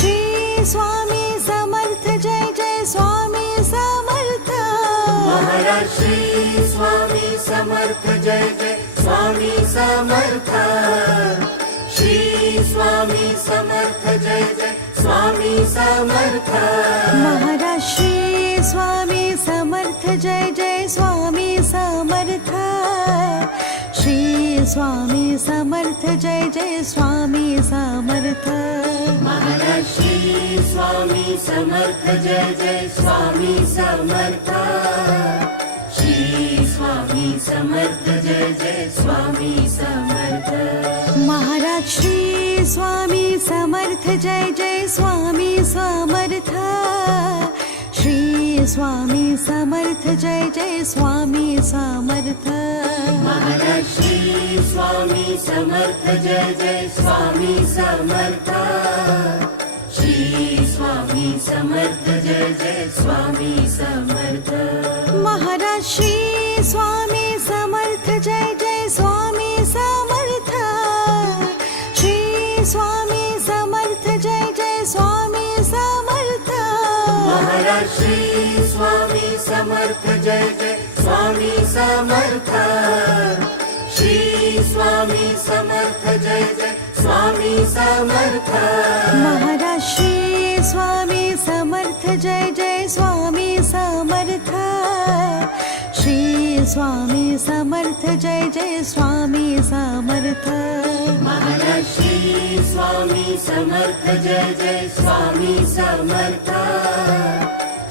श्री स्वामी समर्थ जय जय स्वामी समर्थ महाराज श्री स्वामी समर्थ जय जय स्वामी समर्थ श्री स्वामी समर्थ जय जय स्वामी समर्थ महाराज श्री स्वामी समर्थ जय जय स्वामी समर्थ श्री स्वामी समर्थ जय जय स्वामी समर्थ महाराज श्री स्वामी समर्थ जय जय स्वामी समर्थ श्री स्वामी समर्थ जय जय स्वामी समर्थ महाराज श्री स्वामी समर्थ जय जय स्वामी समर्थ श्री स्वामी समर्थ जय जय स्वामी समर्थ महाराज श्री स्वामी समर्थ जय जय स्वामी समर्थ श्री स्वामी समर्थ जय जय स्वामी समर्थ महाराज श्री स्वामी समर्थ जय जय स्वामी समर्थ श्री स्वामी समर्थ जय जय स्वामी समर्थ महाराज श्री स्वामी समर्थ जय जय स्वामी समर्थ श्री स्वामी समर्थ जय जय स्वामी समर्थ महाराज श्री स्वामी समर्थ जय जय स्वामी समर्थ श्री स्वामी समर्थ जय जय स्वामी समर्थ महाराज श्री स्वामी समर्थ जय जय स्वामी समर्थ श्री स्वामी समर्थ जय जय स्वामी समर्थ महाराज श्री स्वामी समर्थ जय जय स्वामी समर्थ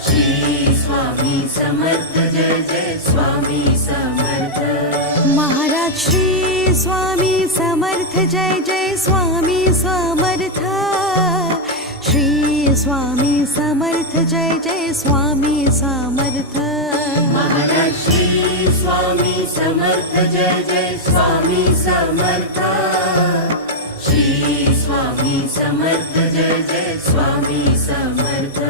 श्री स्वामी समर्थ जय जय स्वामी समर्थ महाराज श्री स्वामी समर्थ जय जय स्वामी समर्थ श्री स्वामी समर्थ जय जय स्वामी समर्थ महाराज श्री स्वामी समर्थ जय जय स्वामी समर्थ श्री स्वामी समर्थ जय जय स्वामी समर्थ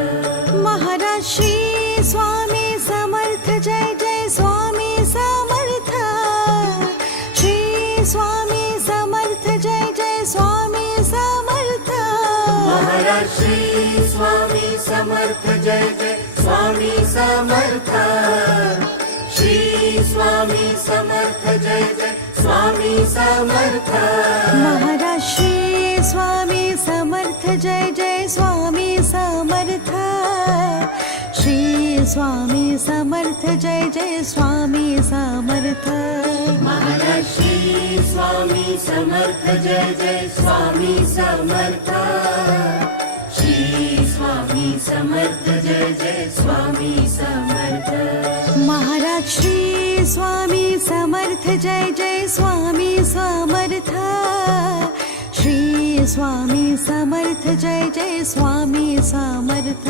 महाराज श्री स्वामी समर्थ जय जय स्वामी समर्थ श्री स्वामी समर्थ जय जय स्वामी समर्थ महाराज श्री स्वामी समर्थ जय जय स्वामी समर्थ श्री स्वामी समर्थ जय जय स्वामी समर्थ महाराज श्री स्वामी समर्थ जय जय स्वामी समर्थ श्री स्वामी समर्थ जय जय स्वामी समर्थ महाराज श्री स्वामी समर्थ जय जय स्वामी समर्थ श्री स्वामी समर्थ जय जय स्वामी समर्थ महाराज श्री स्वामी समर्थ जय जय स्वामी समर्थ श्री स्वामी समर्थ जय जय स्वामी समर्थ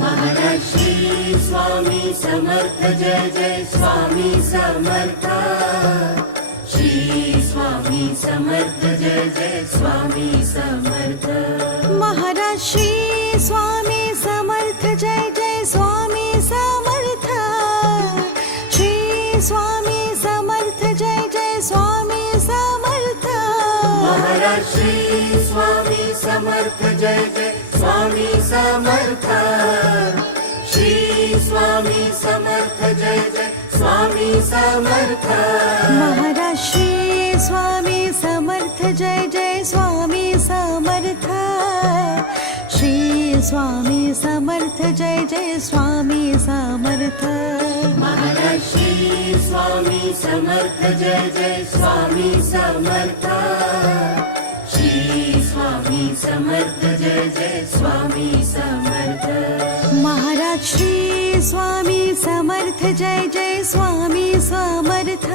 महाराज श्री स्वामी समर्थ जय जय स्वामी समर्थ श्री श्री स्वामी समर्थ जय जय स्वामी समर्थ महाराज श्री स्वामी समर्थ जय जय स्वामी समर्थ श्री स्वामी समर्थ जय जय स्वामी समर्थ महाराज श्री स्वामी समर्थ जय जय स्वामी समर्थ श्री स्वामी समर्थ जय जय स्वामी समर्थ महाराज श्री स्वामी समर्थ जय जय स्वामी समर्थ श्री स्वामी समर्थ जय जय स्वामी समर्थ महाराज श्री स्वामी समर्थ जय जय स्वामी समर्थ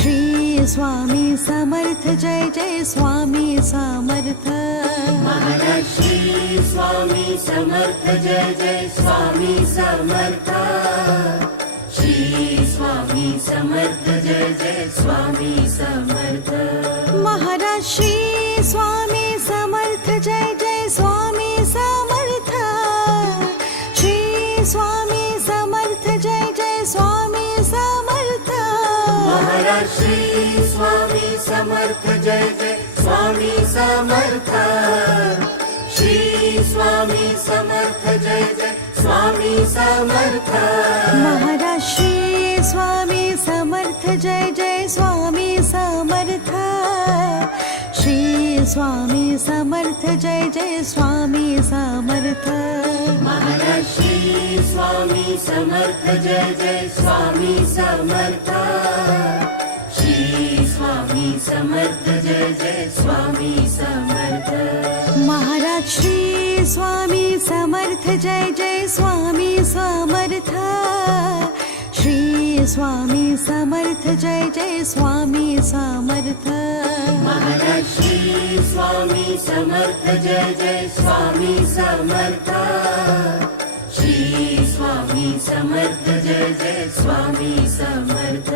श्री स्वामी समर्थ जय जय स्वामी समर्थ महाराज श्री स्वामी समर्थ जय जय स्वामी समर्थ श्री स्वामी समर्थ जय जय स्वामी समर्थ महाराज श्री स्वामी समर्थ जय जय स्वामी समर्थ श्री स्वामी समर्थ जय जय स्वामी समर्थ महाराज श्री स्वामी समर्थ जय जय स्वामी समर्थ श्री स्वामी समर्थ जय जय स्वामी समर्थ महाराज श्री स्वामी समर्थ जय जय स्वामी समर्थ श्री स्वामी समर्थ जय जय स्वामी समर्थ महाराज श्री स्वामी समर्थ जय जय स्वामी समर्थ श्री स्वामी समर्थ जय जय स्वामी समर्थ महाराज श्री स्वामी समर्थ जय जय स्वामी समर्थ श्री स्वामी समर्थ जय जय स्वामी समर्थ महाराज श्री स्वामी समर्थ जय जय स्वामी समर्थ श्री स्वामी समर्थ जय जय स्वामी समर्थ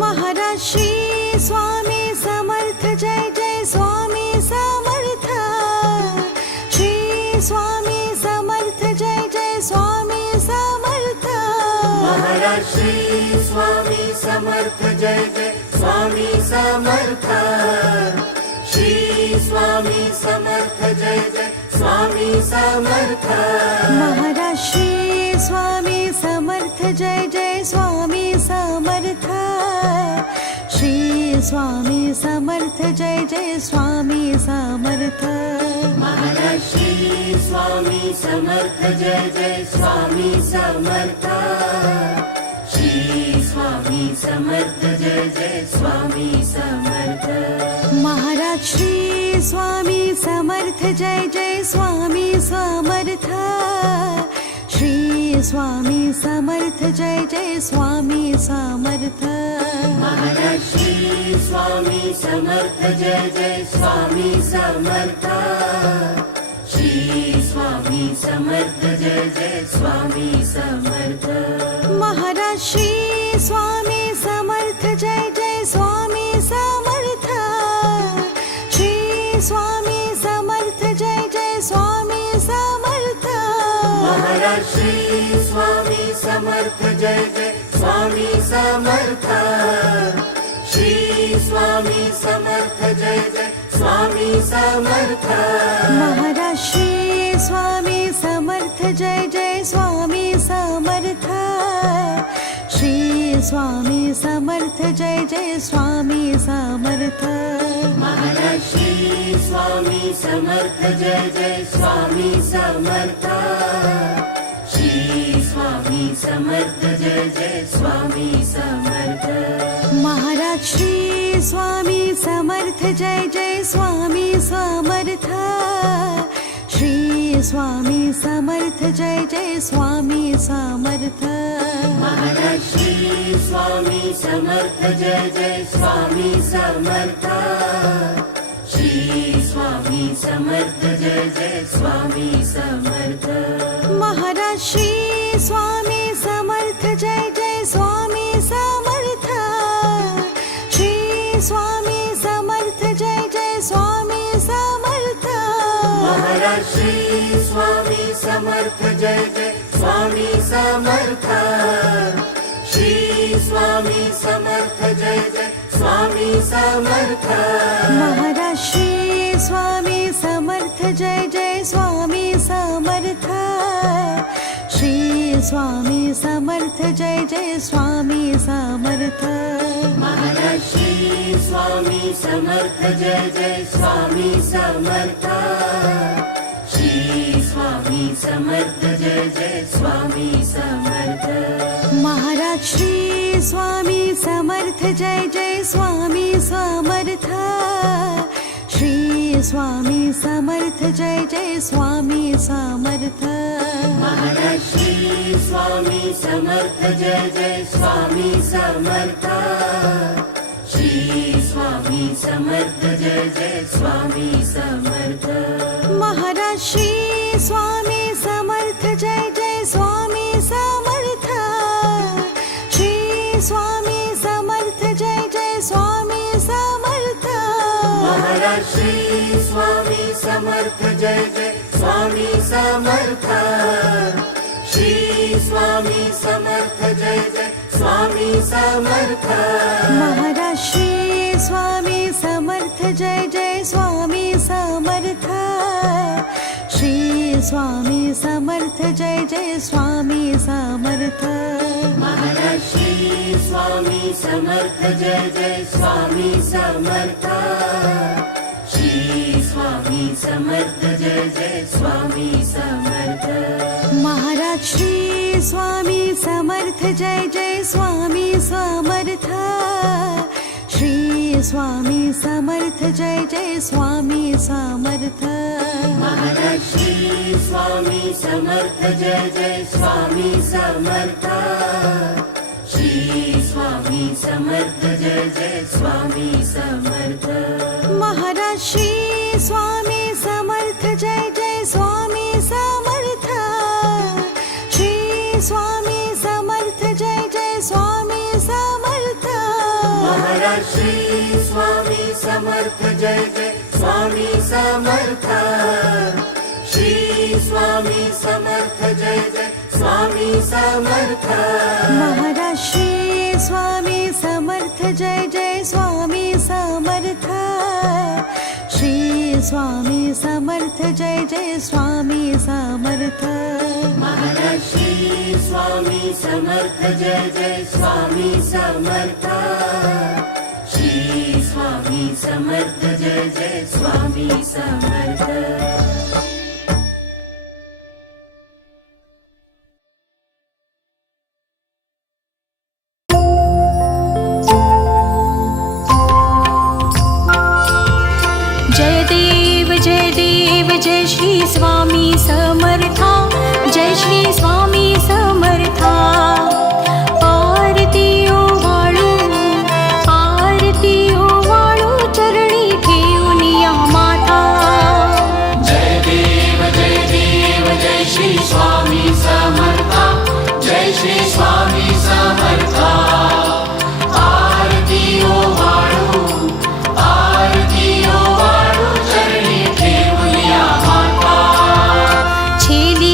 महाराज श्री स्वामी समर्थ जय जय स्वामी समर्थ श्री स्वामी समर्थ जय जय स्वामी समर्थ महाराज श्री स्वामी समर्थ जय जय स्वामी समर्थ श्री स्वामी समर्थ जय जय स्वामी समर्थ महाराज श्री स्वामी समर्थ जय जय स्वामी समर्थ श्री स्वामी समर्थ जय जय स्वामी समर्थ महाराज श्री स्वामी समर्थ जय जय स्वामी समर्थ श्री स्वामी समर्थ जय जय स्वामी समर्थ महाराज श्री स्वामी समर्थ जय जय स्वामी समर्थ श्री स्वामी समर्थ जय जय स्वामी समर्थ महाराज श्री स्वामी समर्थ जय जय स्वामी समर्थ श्री स्वामी समर्थ जय जय स्वामी समर्थ महाराज श्री स्वामी समर्थ जय जय स्वामी समर्थ श्री स्वामी समर्थ जय जय स्वामी समर्थ महाराज श्री स्वामी समर्थ जय जय स्वामी समर्थ श्री स्वामी समर्थ जय जय स्वामी समर्थ महाराज श्री स्वामी समर्थ जय जय स्वामी समर्थ श्री स्वामी समर्थ जय जय स्वामी समर्थ महाराज श्री स्वामी समर्थ जय जय स्वामी समर्थ श्री स्वामी समर्थ जय जय स्वामी समर्थ महाराज श्री स्वामी समर्थ जय जय स्वामी समर्थ श्री स्वामी समर्थ जय जय स्वामी समर्थ महाराज श्री स्वामी समर्थ जय जय स्वामी समर्थ श्री स्वामी समर्थ जय जय स्वामी समर्थ महाराज श्री स्वामी समर्थ जय जय स्वामी समर्थ श्री स्वामी समर्थ जय जय स्वामी समर्थ महाराज श्री स्वामी समर्थ जय जय स्वामी समर्थ श्री महाराज श्री स्वामी समर्थ जय जय स्वामी समर्थ श्री स्वामी समर्थ जय जय स्वामी समर्थ महाराज श्री स्वामी समर्थ जय जय स्वामी समर्थ श्री स्वामी समर्थ जय जय स्वामी समर्थ महाराज श्री स्वामी समर्थ जय जय स्वामी समर्थ श्री स्वामी समर्थ जय जय स्वामी समर्थ महाराज श्री स्वामी समर्थ जय जय स्वामी समर्थ श्री स्वामी समर्थ जय जय स्वामी समर्थ महाराज श्री स्वामी समर्थ जय जय स्वामी समर्थ श्री स्वामी समर्थ जय जय स्वामी समर्थ महाराज श्री स्वामी समर्थ जय जय स्वामी समर्थ श्री स्वामी समर्थ जय जय स्वामी समर्थ महाराज श्री स्वामी समर्थ जय जय स्वामी समर्थ श्री स्वामी समर्थ जय जय स्वामी समर्थ महाराज श्री स्वामी समर्थ जय जय स्वामी समर्थ श्री स्वामी समर्थ जय जय स्वामी समर्थ महाराज श्री स्वामी समर्थ जय जय स्वामी समर्थ श्री स्वामी समर्थ जय जय स्वामी समर्थ महाराज श्री स्वामी समर्थ जय जय स्वामी समर्थ श्री स्वामी समर्थ जय जय स्वामी समर्थ महाराज श्री स्वामी समर्थ जय जय स्वामी समर्थ श्री स्वामी समर्थ जय जय स्वामी समर्थ महाराज श्री स्वामी समर्थ जय जय स्वामी समर्थ श्री स्वामी समर्थ जय जय स्वामी समर्थ महाराज श्री स्वामी समर्थ जय जय स्वामी समर्थ श्री स्वामी समर्थ जय जय स्वामी समर्थ महाराज श्री स्वामी समर्थ जय जय स्वामी समर्थ श्री स्वामी समर्थ जय जय स्वामी समर्थ महाराज श्री स्वामी समर्थ जय जय स्वामी समर्थ श्री स्वामी समर्थ जय जय स्वामी समर्थ जय श्री स्वामी समर्था जय श्री स्वामी समर्था आरती ओवाळू चरणी ठेवून या माता जय देव जय श्री स्वामी समर्था जय श्री स्वामी समर्था आरती ओवाळू चरणी ठेवूया माता छेली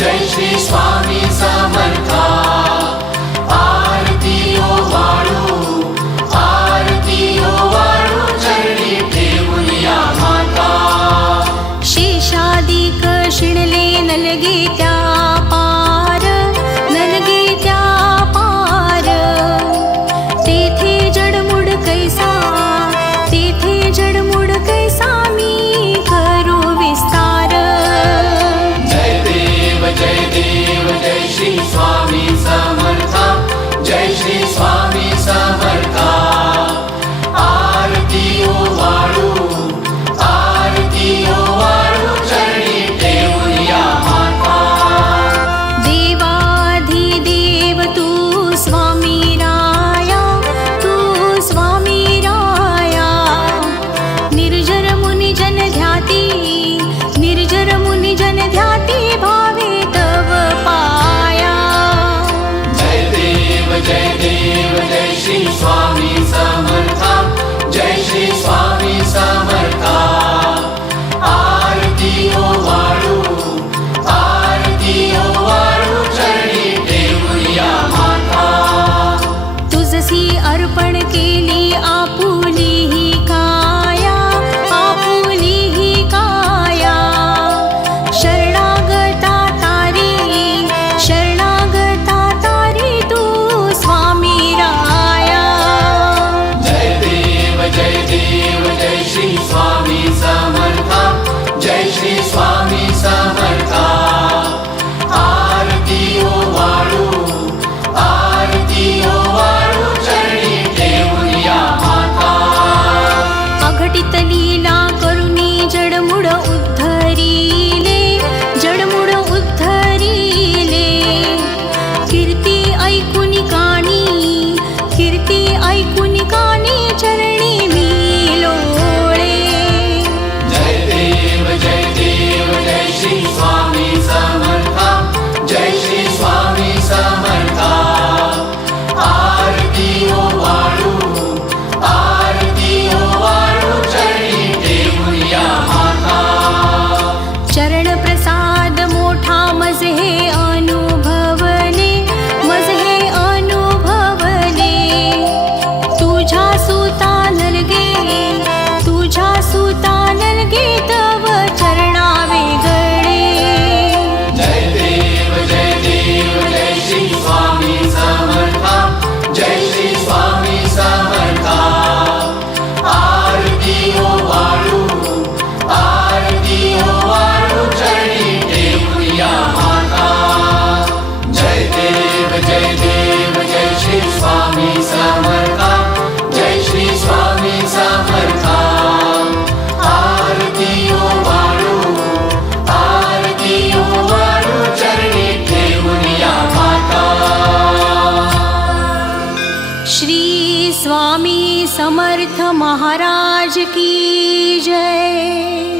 जय श्री स्वामी समर्था आरती ओ वाळू चरणी ठेवूया माता शेषादिक शिणले नलगे त्या पार तेथे जडमुड कैसा मी करू विस्तार जय देव जय श्री स्वामी समर्था जय श्री स्वामी समर्था आरती ओ वाळू चरणी ठेवूया माता देवाधिदेव तू स्वामी राया निर्जर मुनि जन ध्याती भावे तव पाया जय देव जय श्री स्वामी समर्था जय श्री स्वामी समर्था आरती ओ वाळू चरणी ठेवूया माता तुझसी अर्पण केली आपुली ही काया शरणागता तारी तू स्वामी राया जय देव जय श्री स्वामी समर्था जय श्री स्वामी समर्था आरती ओ वाळू चरणी ठेवूया माता अघटित लीला करुणी जडमुड उद्धरिले कीर्ती ऐकुनी कानी चरणी मी लोळे जय देव जय श्री स्वामी समर्था जय श्री स्वामी समर्था आरती ओ वाळू चरणी ठेवूया माता चरण प्रसाद मोठा मज हे अनुभवले तुझ्या सुता नलगे तव चरणा वेगळे जय देव जय श्री स्वामी समर्था जय श्री स्वामी समर्था आरती ओ वाळू चरणी ठेवूया माता जय देव जय श्री स्वामी समर्था जय श्री स्वामी समर्था आरती ओ वाळू चरणी ठेवूया माता श्री स्वामी समर्थ महाराज की जय।